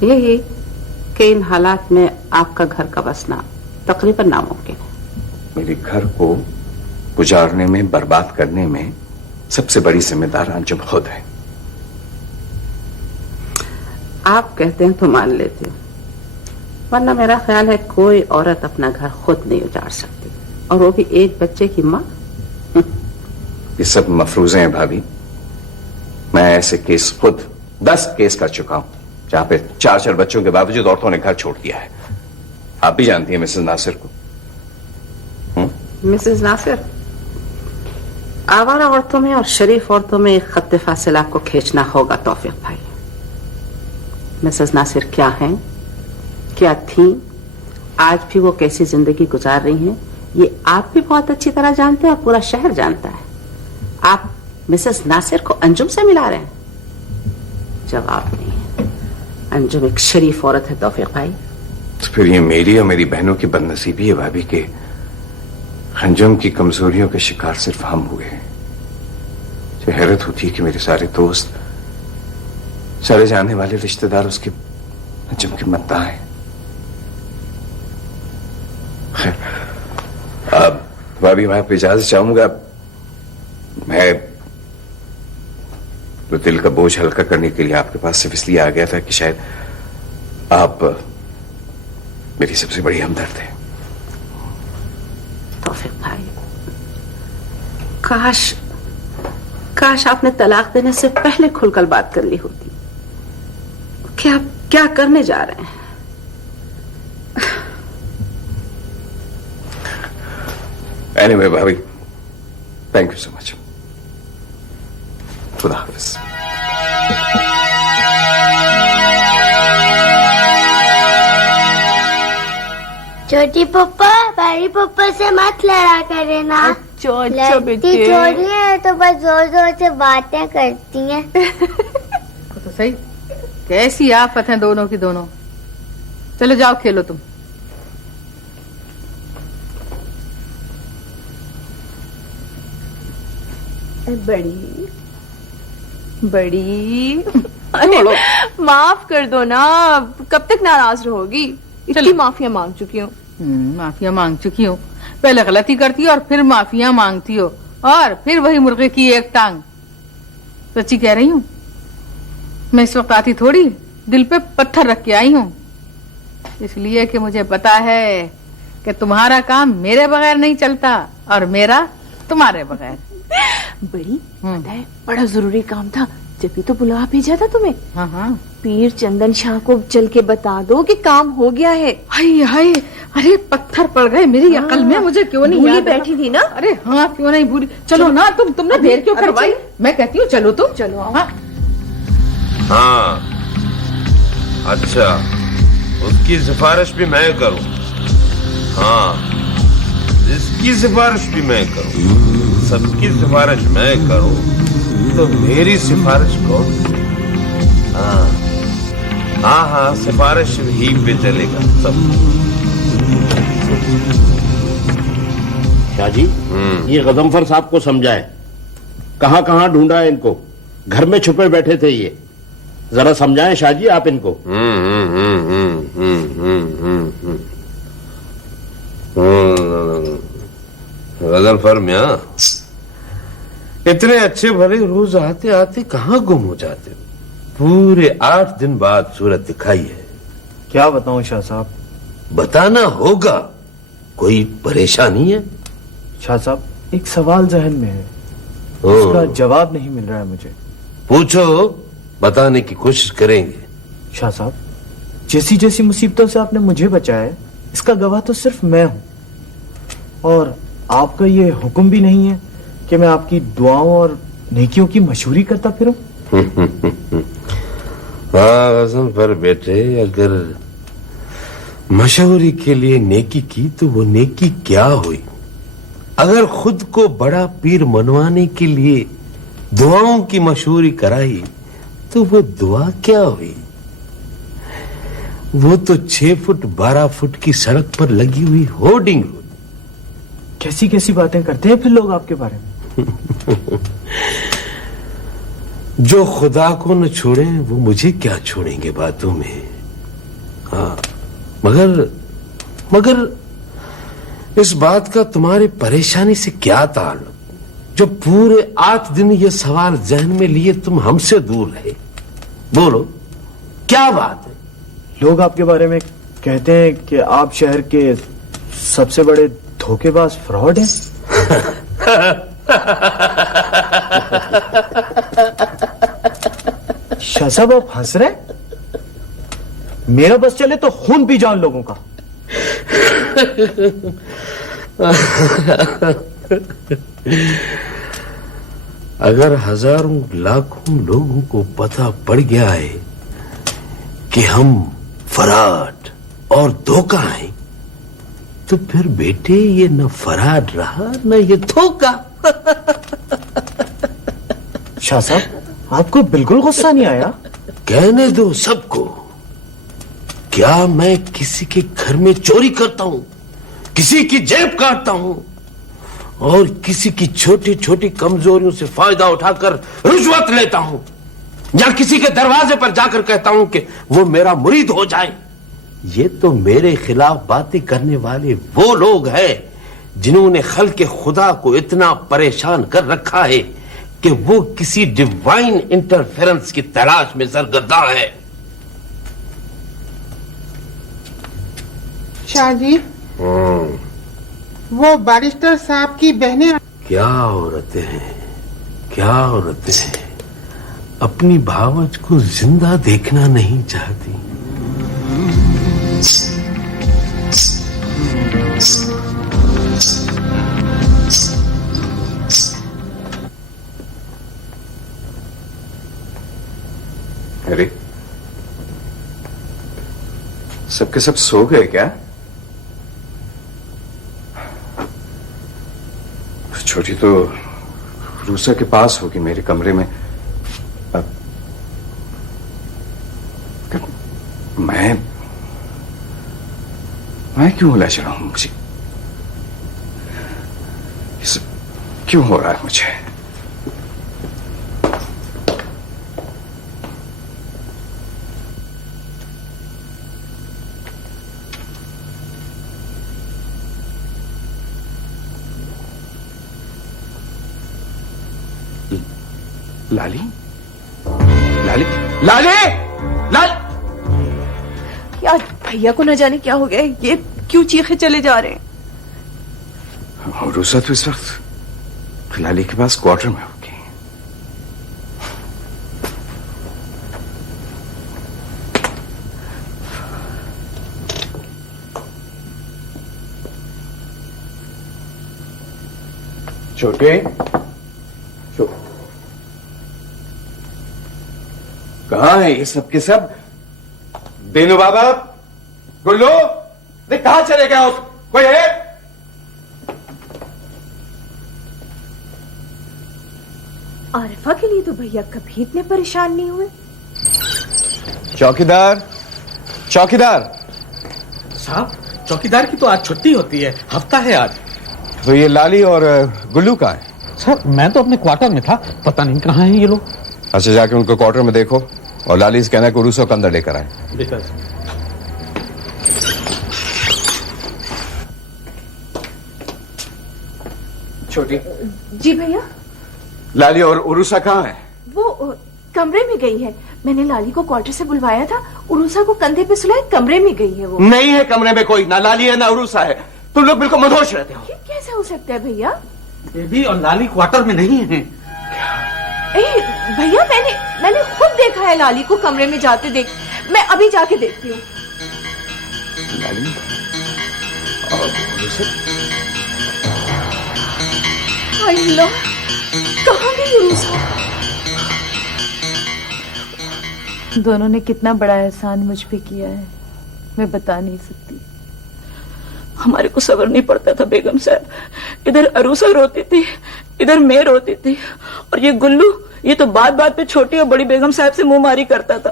यही कि इन हालात में आपका घर का बसना तकरीबन नामुमकिन है। मेरे घर को गुजारने में, बर्बाद करने में सबसे बड़ी जिम्मेदार अंजुम खुद है। आप कहते हैं तो मान लेते हो, वरना मेरा ख्याल है कोई औरत अपना घर खुद नहीं उजाड़ सकती, और वो भी एक बच्चे की माँ। ये सब मफरूजे हैं भाभी। मैं ऐसे केस खुद 10 केस कर चुका हूं जहां पे 4 बच्चों के बावजूद औरतों ने घर छोड़ दिया है। आप भी जानती हैं मिसेस नासिर को। मिसेस नासिर, आवारा औरतों में और शरीफ औरतों में एक खत्ते फासिल आपको खींचना होगा तौफीक भाई। मिसेस नासिर क्या हैं, क्या थी, आज भी वो कैसी जिंदगी गुजार रही हैं, ये आप भी बहुत अच्छी तरह जानते हैं और पूरा शहर जानता है। आप मिसेस नासिर को अंजुम से मिला रहे हैं? जवाब नहीं है। अंजुम एक शरीफ औरत है तौफीक भाई। तो फिर ये मेरी और मेरी बहनों की बदनसीबी है भाभी के अंजुम की कमजोरियों के शिकार सिर्फ हम हुए हैं। जो हैरत होती है कि मेरे सारे दोस्त, सारे जाने वाले रिश्तेदार उसके अंजुम के मद्दा हैं। अब भाभी मैं आपको इजाजत चाहूंगा। मैं तो दिल का बोझ हल्का करने के लिए आपके पास सिर्फ इसलिए आ गया था कि शायद आप मेरी सबसे बड़ी हमदर्द है। तौफीक भाई, काश आपने तलाक देने से पहले खुलकर बात कर ली होती। क्या करने जा रहे हैं? एनीवे भाभी, थैंक यू सो मच। खुदा हाफिज। छोटी पप्पा बड़ी पप्पा से मत लड़ा करे ना। लड़ती थोड़ी है, तो बस जोर जोर से बातें करती हैं। तो सही, कैसी आफत है दोनों की दोनों। चलो जाओ खेलो तुम। बड़ी बड़ी अरे माफ कर दो ना, कब तक नाराज रहोगी? इतनी माफिया मांग चुकी हूँ। माफिया मांग चुकी हो, पहले गलती करती हो और फिर माफिया मांगती हो, और फिर वही मुर्गे की एक टांग। सच्ची कह रही हूँ, मैं इस वक्त आती थोड़ी दिल पे पत्थर रख के आई हूँ, इसलिए कि मुझे पता है कि तुम्हारा काम मेरे बगैर नहीं चलता और मेरा तुम्हारे बगैर। बड़ी पता है, बड़ा जरूरी काम था, जब भी तो बुला भेजा था तुम्हें। हाँ हाँ, पीर चंदन शाह को चल के बता दो कि काम हो गया है। हाय हाय, अरे पत्थर पड़ गए मेरी अकल में, मुझे क्यों नहीं भूली याद बैठी थी ना। अरे हाँ, क्यों नहीं भूली। चलो ना, तुमने देर क्यों करवाई? मैं कहती हूँ चलो तुम। चलो आओ। हाँ अच्छा, उसकी सिफारिश भी मैं करूं। हाँ, इसकी सिफारिश भी मैं करूं, सबकी सिफारिश मैं करूं, तो मेरी सिफारिश को हाँ हाँ सिफारिश ही पे चलेगा सब। शाह जी, ये गजनफर साहब को समझाए, कहाँ कहाँ ढूंढा है इनको, घर में छुपे बैठे थे ये, जरा समझाएं शाह जी आप इनको। गजनफर मियां, इतने अच्छे भले रोज आते आते कहाँ गुम हो जाते? पूरे 8 दिन बाद सूरत दिखाई है। क्या बताऊं शाह साहब? बताना होगा, कोई परेशानी है? शाह साहब, एक सवाल जहन में है, उसका जवाब नहीं मिल रहा है मुझे। पूछो, बताने की कोशिश करेंगे। शाह साहब, जैसी जैसी मुसीबतों से आपने मुझे बचाया है, इसका गवाह तो सिर्फ मैं हूं, और आपका ये हुक्म भी नहीं है कि मैं आपकी दुआओं और नेकियों की मशहूरी करता फिरूं। हाँ गजनफर बेटे, अगर मशहूरी के लिए नेकी की तो वो नेकी क्या हुई? अगर खुद को बड़ा पीर मनवाने के लिए दुआओं की मशहूरी कराई तो वो दुआ क्या हुई? वो तो 6 फुट 12 फुट की सड़क पर लगी हुई होर्डिंग। कैसी कैसी बातें करते हैं फिर लोग आपके बारे में। जो खुदा को न छोड़े वो मुझे क्या छोड़ेंगे बातों में। हाँ, मगर इस बात का तुम्हारी परेशानी से क्या ताल्लुक जो पूरे 8 दिन ये सवाल जहन में लिए तुम हमसे दूर रहे? बोलो, क्या बात है? लोग आपके बारे में कहते हैं कि आप शहर के सबसे बड़े धोखेबाज फ्रॉड हैं। शाह साहब, आप हंस रहे? मेरा बस चले तो खून पी जाओ लोगों का। अगर हजारों लाखों लोगों को पता पड़ गया है कि हम फराड और धोखा हैं, तो फिर बेटे ये न फराड रहा न ये धोखा। शाह साहब, आपको बिल्कुल गुस्सा नहीं आया? कहने दो सबको। क्या मैं किसी के घर में चोरी करता हूं, किसी की जेब काटता हूं और किसी की छोटी छोटी कमजोरियों से फायदा उठाकर रुश्वत लेता हूं, या किसी के दरवाजे पर जाकर कहता हूं कि वो मेरा मुरीद हो जाए? ये तो मेरे खिलाफ बातें करने वाले वो लोग हैं जिन्होंने खल्क़े खुदा को इतना परेशान कर रखा है कि वो किसी डिवाइन इंटरफेरेंस की तलाश में सरगर्दा है। शाह जी, वो बारिस्टर साहब की बहनें। क्या औरतें हैं, क्या औरतें हैं, अपनी भावज को जिंदा देखना नहीं चाहती। अरे, सबके सब सो गए क्या? छोटी तो रूसा के पास होगी मेरे कमरे में। अब मैं क्यों उलझ रहा हूं? मुझे ये सब क्यों हो रहा है मुझे? लाली, लाली, लाली, लाली। यार भैया को न जाने क्या हो गया, ये क्यों चीखे चले जा रहे हैं? रूसा तो इस वक्त लाली के पास क्वार्टर में होगी। छोटे, कहाँ है ये सब के सब? दीनू बाबा, गुल्लू, देख कहाँ चले गया? कोई है? आरिफा के लिए तो भैया कभी इतने परेशान नहीं हुए। चौकीदार, चौकीदार साहब, चौकीदार की तो आज छुट्टी होती है, हफ्ता है आज। तो ये लाली और गुल्लू कहाँ है? सर, मैं तो अपने क्वार्टर में था, पता नहीं कहाँ हैं ये लोग। अच्छा, जाके उनको क्वार्टर में देखो और लाली से कहना है कि रूसो को अंदर लेकर आए। छोटी जी भैया। लाली और उरुसा कहाँ है? वो कमरे में गई है। मैंने लाली को क्वार्टर से बुलवाया था, उरुसा को कंधे पे सुलाए कमरे में गई है। वो नहीं है कमरे में कोई, ना लाली है ना उरुसा है। तुम लोग बिल्कुल मदहोश रहते हो। ये कैसे हो सकता है भैया? बेबी और लाली क्वार्टर में नहीं है। भैया मैंने खुद देखा है लाली को कमरे में जाते देख। मैं अभी जाके देखती हूँ। लाली और उरुसा? अल्लाह, कहाँ गई उरुसा? दोनों ने कितना बड़ा एहसान मुझ पे किया है, मैं बता नहीं सकती। हमारे को सब्र नहीं पड़ता था बेगम साहब। इधर अरूसा रोती थी, इधर मैं रोती थी, और ये गुल्लू, ये तो बात बात पे छोटी और बड़ी बेगम साहब से मुंहमारी करता था।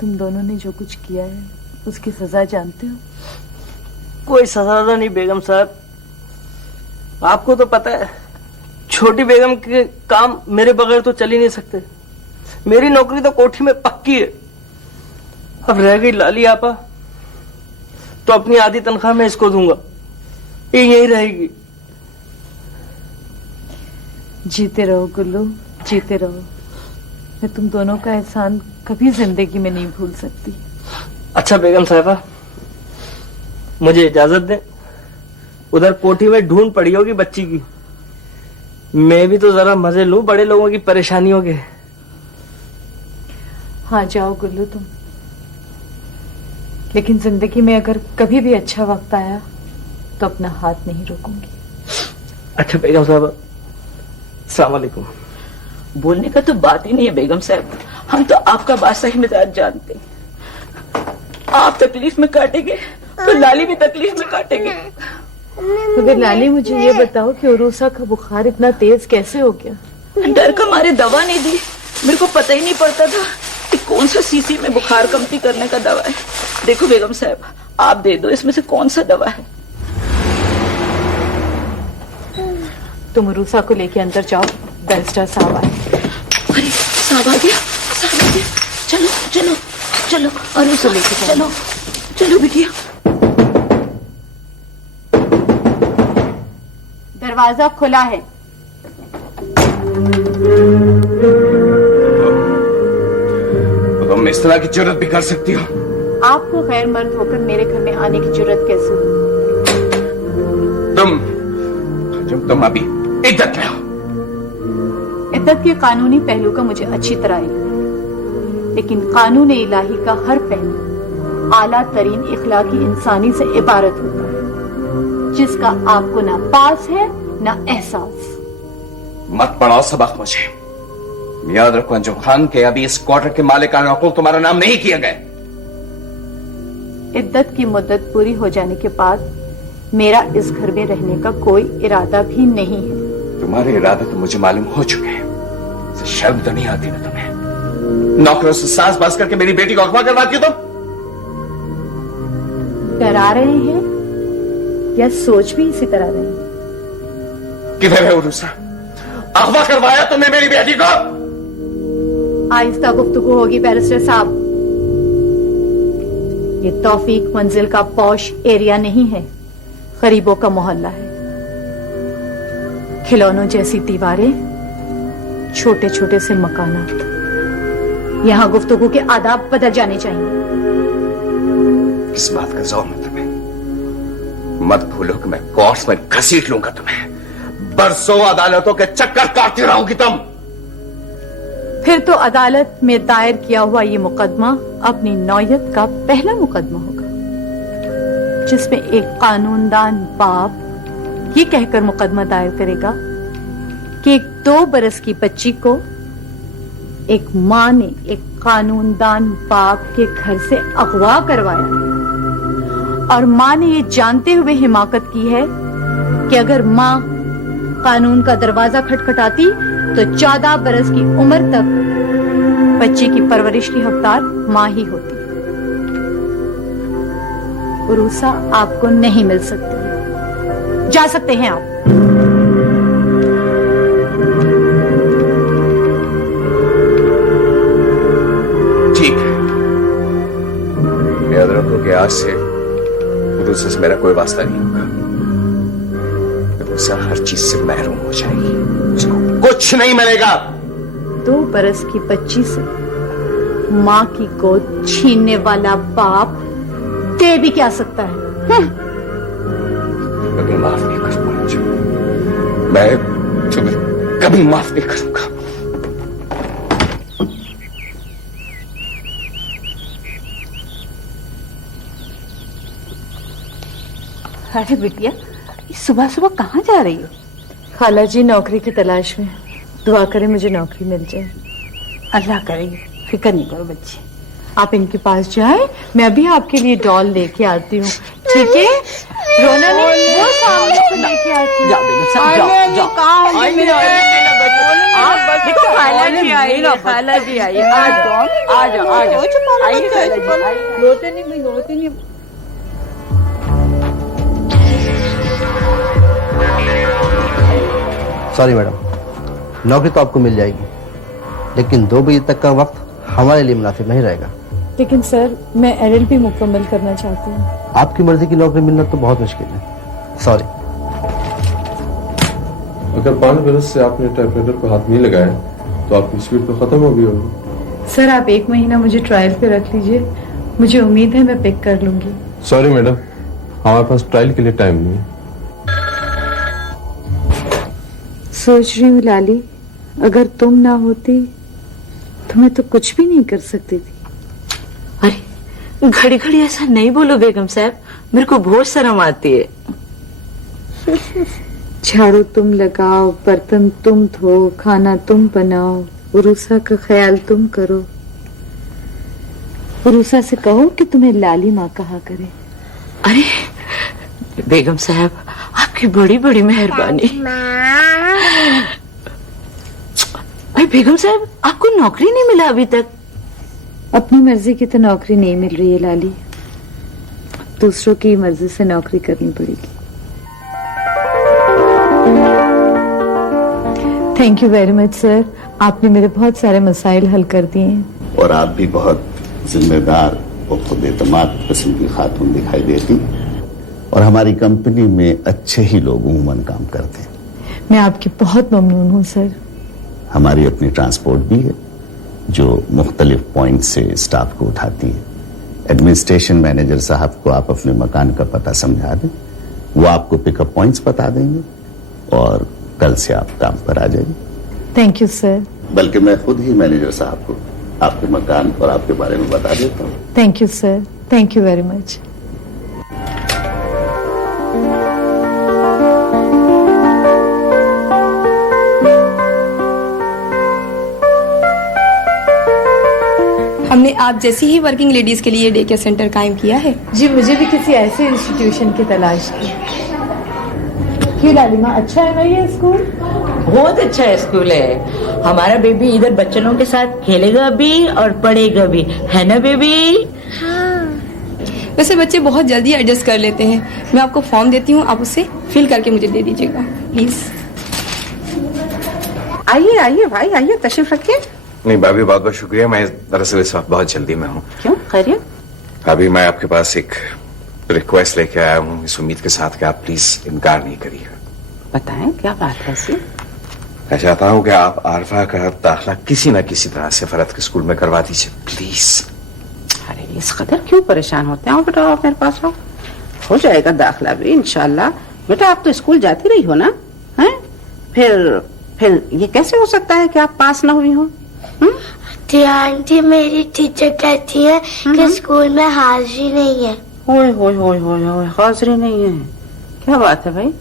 तुम दोनों ने जो कुछ किया है उसकी सजा जानते हो? कोई सजा नहीं बेगम साहब, आपको तो पता है छोटी बेगम के काम मेरे बगैर तो चल ही नहीं सकते। मेरी नौकरी तो कोठी में पक्की है। अब रह गई लाली आपा, तो अपनी आधी तनख्वाह मैं इसको दूंगा, ये यही रहेगी। जीते रहो गुल्लू, जीते रहो। मैं तुम दोनों का एहसान कभी जिंदगी में नहीं भूल सकती। अच्छा बेगम साहिबा, मुझे इजाजत दें। उधर कोठी में ढूंढ पड़ी होगी बच्ची की, मैं भी तो जरा मजे लूं बड़े लोगों की परेशानियों के। हाँ जाओ गुल्लू तुम, लेकिन जिंदगी में अगर कभी भी अच्छा वक्त आया तो अपना हाथ नहीं रोकूंगी। अच्छा बेगम साहब, अस्सलाम वालेकुम। बोलने का तो बात ही नहीं है बेगम साहब, हम तो आपका बादशाही मिजाज जानते हैं। आप तकलीफ में काटेंगे तो लाली भी तकलीफ में काटेंगे। मगर लाली मुझे ये बताओ कि उरूसा का बुखार इतना तेज कैसे हो गया? डर का मारे दवा नहीं दी, मेरे को पता ही नहीं पड़ता था कि कौन सा सीसी में बुखार कमती करने का दवा है। देखो बेगम साहब, आप दे दो इसमें से कौन सा दवा है। तुम उरूसा को लेके अंदर जाओ, बैरिस्टर साहब आए। अरे साहब आ गया, साहब आ गया। चलो चलो चलो, उरूसा लेके चलो, चलो बिटिया। दरवाजा खुला है। तुम इस तरह की जरूरत भी कर सकती हो? आपको गैर मर्द होकर मेरे घर में आने की जरूरत कैसे हुई? तुम अभी इद्दत में हो। इद्दत के कानूनी पहलू का मुझे अच्छी तरह इल्म है, लेकिन कानून इलाही का हर पहलू आला तरीन इखलाकी इंसानी से इबारत होता है, जिसका आपको ना पास है ना एहसास। मत पढ़ाओ सबक मुझे। याद रखो अंजुम खान के अभी इस क्वार्टर के मालिकाना हकूक तुम्हारा नाम नहीं किया गया। इद्दत की मुद्दत पूरी हो जाने के बाद मेरा इस घर में रहने का कोई इरादा भी नहीं है। तुम्हारे इरादे तो मुझे मालूम हो चुके हैं। शर्म तो नहीं आती ना तुम्हें? नौकरों से सास बास करके मेरी बेटी को अगवा करवाती हो तुम? डरा रहे हैं या सोच भी इसी तरह रहे हैं? किधर है उरूसा? अगवा करवाया तुमने मेरी बेटी को? आहिस्ता गुफ्तगू होगी बैरिस्टर साहब। ये तौफीक मंजिल का पौश एरिया नहीं है, गरीबों का मोहल्ला है। खिलौनों जैसी दीवारें, छोटे छोटे से मकानात। यहां गुफ्तगू के आदाब बदल जाने चाहिए। इस बात का जोर है तुम्हें। मत भूलो कि मैं कोर्ट में घसीट लूंगा तुम्हें। बरसों अदालतों के चक्कर काटती रहूंगी तुम। फिर तो अदालत में दायर किया हुआ ये मुकदमा अपनी नौयत का पहला मुकदमा होगा, जिसमें एक कानूनदान बाप ये कहकर मुकदमा दायर करेगा कि एक 2 बरस की बच्ची को एक मां ने एक कानूनदान बाप के घर से अगवा करवाया, और मां ने ये जानते हुए हिमाकत की है कि अगर मां कानून का दरवाजा खटखटाती तो 14 बरस की उम्र तक बच्चे की परवरिश की हकदार मां ही होती। उरूसा आपको नहीं मिल सकती, जा सकते हैं आप। ठीक है, याद रखो कि आज से उरूसा से मेरा कोई वास्ता नहीं होगा। उरूसा हर चीज से महरूम हो जाएगी, उसको कुछ नहीं मिलेगा। 2 बरस की बच्ची से मां की गोद छीनने वाला बाप दे भी क्या सकता है? कभी माफ नहीं करूंगा मुझे। मैं तुम्हें कभी माफ नहीं करूंगा। अरे बिटिया, सुबह सुबह कहाँ जा रही हो? खाला जी नौकरी की तलाश में, दुआ करें मुझे नौकरी मिल जाए। अल्लाह करेगी, फिक्र नहीं करो बच्ची। आप इनके पास जाए, मैं अभी आपके लिए डॉल लेके आती हूँ, ठीक है? रोना नहीं, वो सामने से लेके आती हूँ। देखो खाला जी आई, खाला जी आई। आ जाओ आ जाओ आ जाओ, आइए खाला जी। रोते नहीं भाई, रोते नहीं। सॉरी मैडम, नौकरी तो आपको मिल जाएगी, लेकिन 2 बजे तक का वक्त हमारे लिए मुनासिब नहीं रहेगा। लेकिन सर मैं LLB मुकम्मल करना चाहती हूँ। आपकी मर्जी की नौकरी मिलना तो बहुत मुश्किल है। सॉरी। अगर 5 बरस से आपने टाइपराइटर को हाथ नहीं लगाया तो आपकी स्पीड तो खत्म हो गई होगी। सर आप 1 महीना मुझे ट्रायल पे रख लीजिए, मुझे उम्मीद है मैं पिक कर लूंगी। सॉरी मैडम, हमारे पास ट्रायल के लिए टाइम नहीं है। सोच रही हूँ लाली, अगर तुम ना होती तो मैं तो कुछ भी नहीं कर सकती थी। अरे घड़ी घड़ी ऐसा नहीं बोलो बेगम साहब, मेरे को बहुत शर्म आती है। झाड़ू तुम लगाओ, बर्तन तुम धो, खाना तुम बनाओ, उरूसा का ख्याल तुम करो। उरूसा से कहो कि तुम्हें लाली माँ कहा करे। अरे बेगम साहब आपकी बड़ी बड़ी मेहरबानी। अरे बेगम साहब आपको नौकरी नहीं मिला अभी तक? अपनी मर्जी की तो नौकरी नहीं मिल रही है लाली, दूसरों की मर्जी से नौकरी करनी पड़ेगी। Thank you very much sir, आपने मेरे बहुत सारे मसाइल हल कर दिए हैं। और आप भी बहुत जिम्मेदार और खुद एतमाद किस्म की खातून दिखाई देती, और हमारी कंपनी में अच्छे ही लोग उमूमन काम करते हैं। मैं आपकी बहुत ममनून हूँ सर। हमारी अपनी ट्रांसपोर्ट भी है जो मुख्तलिफ पॉइंट से स्टाफ को उठाती है। एडमिनिस्ट्रेशन मैनेजर साहब को आप अपने मकान का पता समझा दें, वो आपको पिकअप पॉइंट्स बता देंगे और कल से आप काम पर आ जाइए। Thank you sir. बल्कि मैं खुद ही मैनेजर साहब को आपके मकान और आपके बारे में बता देता हूँ। Thank you sir, thank you very much. हमने आप जैसी ही वर्किंग लेडीज के लिए डे केयर सेंटर कायम किया है। जी मुझे भी किसी ऐसे इंस्टीट्यूशन की तलाश थी। क्यों लालिमा, अच्छा है ना ये स्कूल? बहुत अच्छा स्कूल है। हमारा बेबी इधर बच्चों के साथ खेलेगा भी और पढ़ेगा भी, है ना बेबी? हाँ। वैसे बच्चे बहुत जल्दी एडजस्ट कर लेते हैं। मैं आपको फॉर्म देती हूँ, आप उसे फिल करके मुझे दे दीजिएगा प्लीज। आइए आइए भाई आइए, तशरीफ रखिए। नहीं भाभी, बहुत बहुत शुक्रिया। मैं दरअसल इस वक्त बहुत जल्दी में हूँ। क्यों, खैरियत? भाभी मैं आपके पास एक रिक्वेस्ट लेके आया हूँ, इस उम्मीद के साथ कि आप प्लीज इनकार नहीं करिएगा। बताएं क्या बात है ऐसी? मैं चाहता हूँ कि आप आरफा का दाखिला किसी न किसी तरह से फरहत के स्कूल में करवा दीजिए प्लीज। अरे इस कदर क्यों परेशान होते हैं? बेटा आप मेरे पास आओ, हो जाएगा दाखिला भी इंशाल्लाह। बेटा आप तो स्कूल जाती रही हो ना, हैं? फिर ये कैसे हो सकता है कि आप पास ना हुई हो? आंटी मेरी टीचर कहती है कि स्कूल में हाजिरी नहीं है। ओए होए होए होए होए, हाजिरी नहीं है? क्या बात है भाई,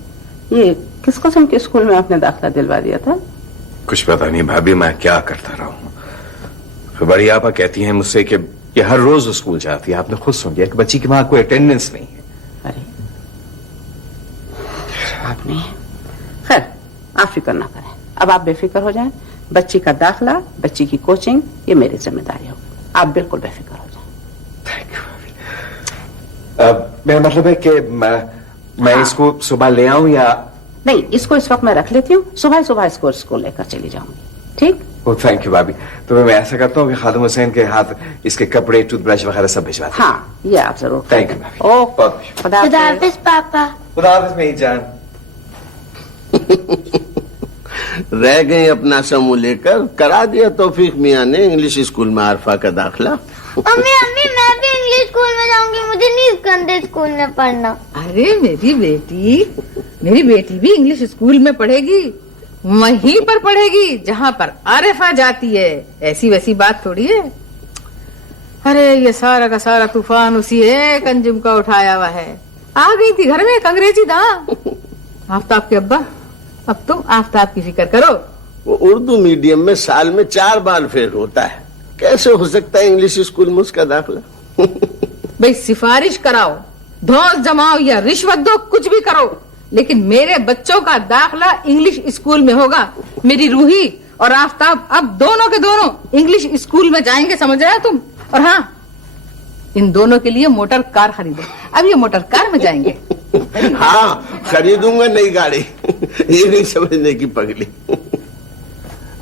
ये किस किस्म के स्कूल में आपने दाखिला दिलवा दिया था? कुछ पता नहीं भाभी, मैं क्या करता रहा हूँ। बड़ी आपा कहती हैं मुझसे कि ये हर रोज स्कूल जाती है। आपने खुद सुन लिया कि बच्ची की वहां कोई अटेंडेंस नहीं है। अरे आपने, खैर आप फिक्र ना करें, अब आप बेफिक्र हो जाएं। बच्ची का दाखिला, बच्ची की कोचिंग, ये मेरी जिम्मेदारी होगी। आप बिल्कुल बेफिक्र हो जाएं। Thank you. मेरा मतलब है कि मैं इसको सुबह ले आऊं या नहीं? इसको इस वक्त मैं रख लेती हूँ, सुबह सुबह इसको स्कूल लेकर चली जाऊंगी। ठीक? थैंक यू भाभी। तो मैं ऐसा करता हूँ कि खादिम हुसैन के हाथ इसके कपड़े, टूथब्रश वगैरह सब भिजवा दें। हाँ ये आप जरूर। थैंक यू भाभी। बहुत खुदा हाफिज पापा। खुदा हाफिज मेरी जान। रह गए अपना समूह लेकर, करा दिया तौफीक मियाँ ने इंग्लिश स्कूल में आरफा का दाखिला। अम्मी अम्मी मैं भी इंग्लिश स्कूल में जाऊंगी, मुझे नहीं गंदे स्कूल में पढ़ना। अरे मेरी बेटी भी इंग्लिश स्कूल में पढ़ेगी, वहीं पर पढ़ेगी जहाँ पर आरिफा जाती है। ऐसी वैसी बात थोड़ी है। अरे ये सारा का सारा तूफान उसी एक अंजुम का उठाया हुआ है। आ गई थी घर में एक अंग्रेजी दां। आफ्ताब के अब्बा, अब तुम आफ्ताब की फिक्र करो। वो उर्दू मीडियम में साल में 4 बार फेल होता है, कैसे हो सकता है इंग्लिश स्कूल में उसका दाखिला? भाई सिफारिश कराओ, धौंस जमाओ या रिश्वत दो, कुछ भी करो, लेकिन मेरे बच्चों का दाखिला इंग्लिश स्कूल में होगा। मेरी रूही और आफ्ताब अब दोनों के दोनों इंग्लिश स्कूल में जाएंगे, समझ रहे हो तुम? और हाँ, इन दोनों के लिए मोटर कार खरीदो। अब ये मोटर कार में जाएंगे। हाँ खरीदूंगा नई गाड़ी। ये नहीं समझने की पगली।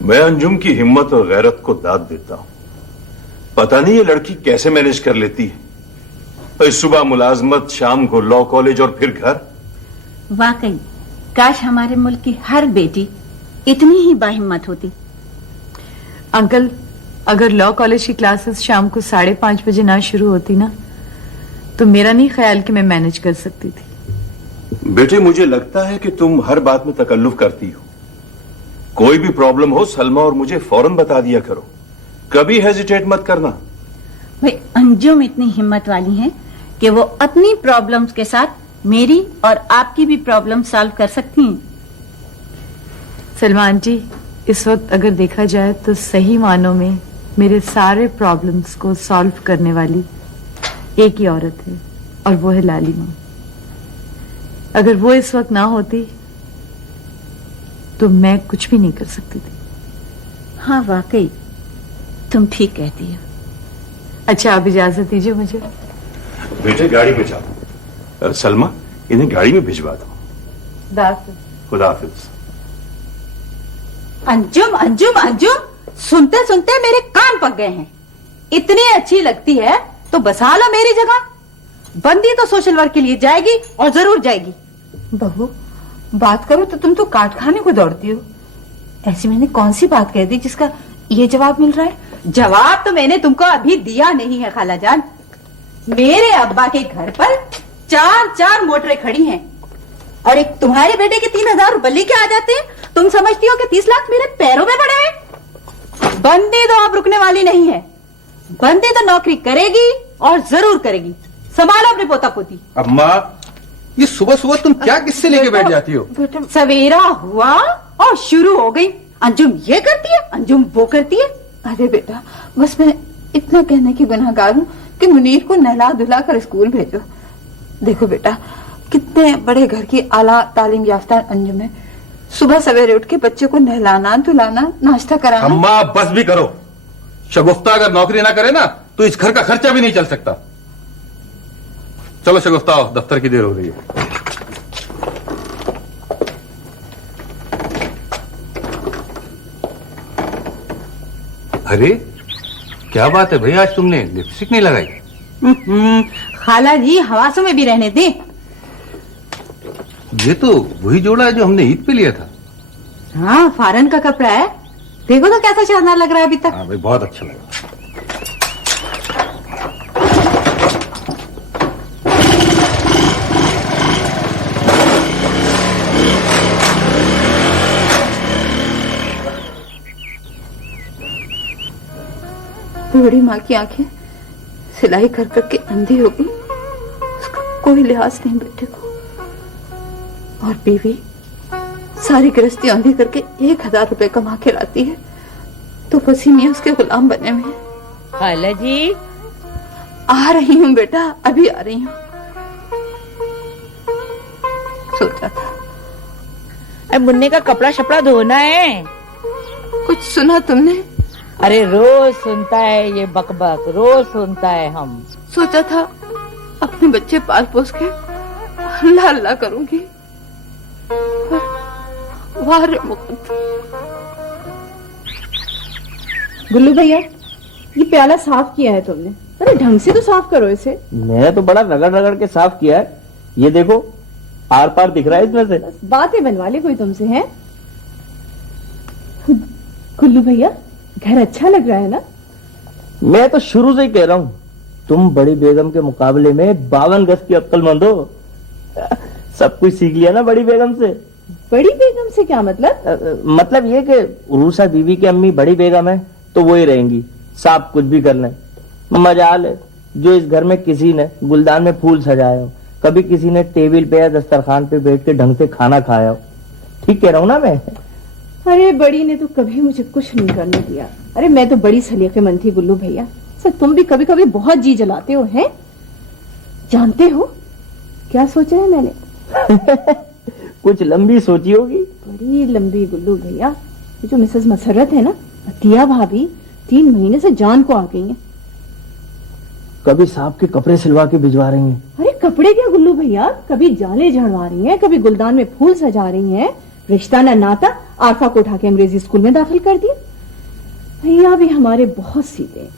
मैं अंजुम की हिम्मत और गैरत को दाद देता हूँ, पता नहीं ये लड़की कैसे मैनेज कर लेती है। सुबह मुलाजमत, शाम को लॉ कॉलेज और फिर घर। वाकई काश हमारे मुल्क की हर बेटी इतनी ही बाहिम्मत होती। अंकल, अगर लॉ कॉलेज की क्लासेस शाम को 5:30 बजे ना शुरू होती ना, तो मेरा नहीं ख्याल कि मैं मैनेज कर सकती थी। बेटे, मुझे लगता है कि तुम हर बात में तकल्लुफ करती हो। कोई भी प्रॉब्लम हो सलमा और मुझे फौरन बता दिया करो, कभी हेजिटेट मत करना। भाई अंजुम इतनी हिम्मत वाली हैं कि वो अपनी प्रॉब्लम्स के साथ मेरी और आपकी भी प्रॉब्लम सॉल्व कर सकती हैं। सलमा आंटी, इस वक्त अगर देखा जाए तो सही मानों में मेरे सारे प्रॉब्लम्स को सॉल्व करने वाली एक ही औरत है, और वो है लाली माँ। अगर वो इस वक्त ना होती तो मैं कुछ भी नहीं कर सकती थी। हाँ वाकई तुम ठीक कहती हो। अच्छा, आप इजाजत दीजिए मुझे। बेटे, गाड़ी में जाओ। सलमा, इन्हें गाड़ी में भिजवा दो। खुदा हाफिज। अंजुम अंजुम अंजुम, सुनते सुनते मेरे कान पक गए हैं। इतनी अच्छी लगती है तो बसा लो मेरी जगह। बंदी तो सोशल वर्क के लिए जाएगी और जरूर जाएगी। बहू, बात करो तो तुम तो काट खाने को दौड़ती हो। ऐसी मैंने कौन सी बात कह दी जिसका ये जवाब मिल रहा है? जवाब तो मैंने तुमको अभी दिया नहीं है खाला जान। मेरे अब्बा के घर पर 4 मोटरें खड़ी हैं और एक तुम्हारे बेटे के 3,000 रुपए लेके आ जाते हैं। तुम समझती हो कि 30 लाख मेरे पैरों में पड़े हैं? बंदी तो अब रुकने वाली नहीं है। बंदी तो नौकरी करेगी और जरूर करेगी। संभालो अपने पोता पोती। अम्मा, ये सुबह सुबह तुम क्या किससे लेके बैठ जाती हो? सवेरा हुआ और शुरू हो गई। अंजुम ये करती है, अंजुम वो करती है। अरे बेटा, बस मैं इतना कहने की गुनाहगार हूँ कि मुनीर को नहला धुला कर स्कूल भेजो। देखो बेटा, कितने बड़े घर की आला तालीम याफ्ता अंजुम है। सुबह सवेरे उठ के बच्चे को नहलाना धुलाना, नाश्ता कराना। अम्मा बस भी करो। शगुफ्ता अगर नौकरी ना करे ना तो इस घर का खर्चा भी नहीं चल सकता। चलो शगुफ्ता, आओ, दफ्तर की देर हो रही है। अरे क्या बात है भैया, आज तुमने लिपस्टिक नहीं लगाई? खाला जी हवासों में भी रहने दे। ये तो वही जोड़ा है जो हमने ईद पे लिया था। हाँ, फॉरेन का कपड़ा है। देखो तो कैसा शानदार लग रहा है अभी तक। हाँ भाई, बहुत अच्छा लगा। बड़ी माँ की आंखें सिलाई कर करके अंधी हो गई। उसका कोई लिहाज नहीं बेटे को। और बीवी सारी गृहस्थी औंधी करके 1,000 रुपए कमा के लाती है तो पसी मियां उसके गुलाम बने हुए हैं। खाला जी, आ रही हूँ बेटा, अभी आ रही हूँ। सोचा था मुन्ने का कपड़ा शपड़ा धोना है। कुछ सुना तुमने? अरे रोज सुनता है ये बकबक, रोज सुनता है। हम सोचा था अपने बच्चे पाल पोस के अल्लाह अल्लाह करूंगी। वाह रे गुल्लू भैया, ये प्याला साफ किया है तुमने? अरे ढंग से तो साफ करो इसे। मैं तो बड़ा रगड़ रगड़ के साफ किया है। ये देखो, आर पार दिख रहा है इसमें से। बातें बनवा ले कोई तुमसे है? गुल्लू भैया, घर अच्छा लग रहा है ना? मैं तो शुरू से ही कह रहा हूँ, तुम बड़ी बेगम के मुकाबले में 52 गज की अक्लमंद हो। सब कुछ सीख लिया ना बड़ी बेगम से। बड़ी बेगम से क्या मतलब? मतलब ये कि उरूसा बीवी की अम्मी बड़ी बेगम है तो वो ही रहेंगी, साफ कुछ भी कर लें। मजाल है जो इस घर में किसी ने गुलदान में फूल सजाया हो, कभी किसी ने टेबल पे या दस्तरखान पे बैठ के ढंग से खाना खाया हो। ठीक कह रहा हूँ ना मैं? अरे बड़ी ने तो कभी मुझे कुछ नहीं करने दिया। अरे मैं तो बड़ी सलीकेमंद थी गुल्लू भैया। सर तुम भी कभी कभी बहुत जी जलाते हो हैं? जानते हो क्या सोचा है मैंने? कुछ लंबी सोची होगी। बड़ी लंबी गुल्लू भैया। जो मिसेस मसरत है ना, अतिया भाभी, 3 महीने से जान को आ गई हैं। कभी सांप के कपड़े सिलवा के भिजवा रही हैं। अरे कपड़े क्या गुल्लू भैया, कभी जाले झड़वा रही हैं, कभी गुलदान में फूल सजा रही हैं। रिश्ता न नाता, आरफा को उठा के अंग्रेजी स्कूल में दाखिल कर दिया। भैया भी हमारे बहुत सीधे।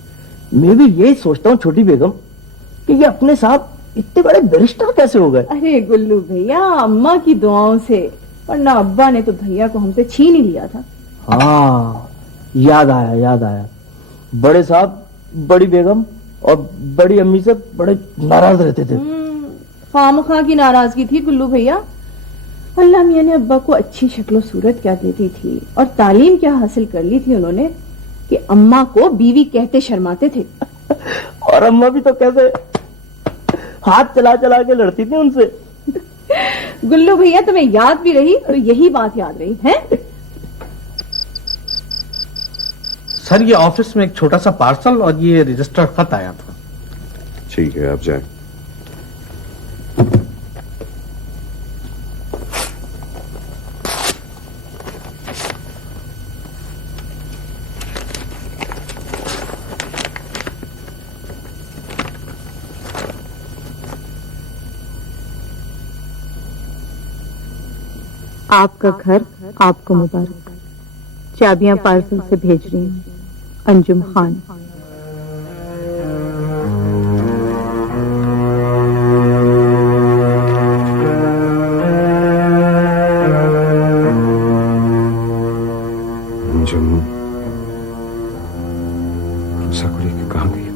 मैं भी यही सोचता हूँ छोटी बेगम कि ये अपने साहब इतने बड़े बैरिस्टर कैसे हो गए। अरे गुल्लू भैया, अम्मा की दुआओं से, वरना अब्बा ने तो भैया को हमसे छीन ही लिया था। हाँ, याद आया। बड़े साहब बड़ी बेगम और बड़ी अम्मी से बड़े नाराज रहते थे। खामखा की नाराजगी थी गुल्लू भैया। अल्लाह मियां ने अब्बा को अच्छी शक्ल सूरत क्या देती थी और तालीम क्या हासिल कर ली थी उन्होंने कि अम्मा को बीवी कहते शर्माते थे। और अम्मा भी तो कैसे हाथ चला चला के लड़ती थी उनसे। गुल्लू भैया, तुम्हें याद भी रही तो यही बात याद रही है। सर, ये ऑफिस में एक छोटा सा पार्सल और ये रजिस्टर खत आया था। ठीक है, आप जाए। आपका घर आपको मुबारक। चाबियां पार्सल से भेज रही हूँ। अंजुम खान। अंजुम, साकुरी के कहाँ गई?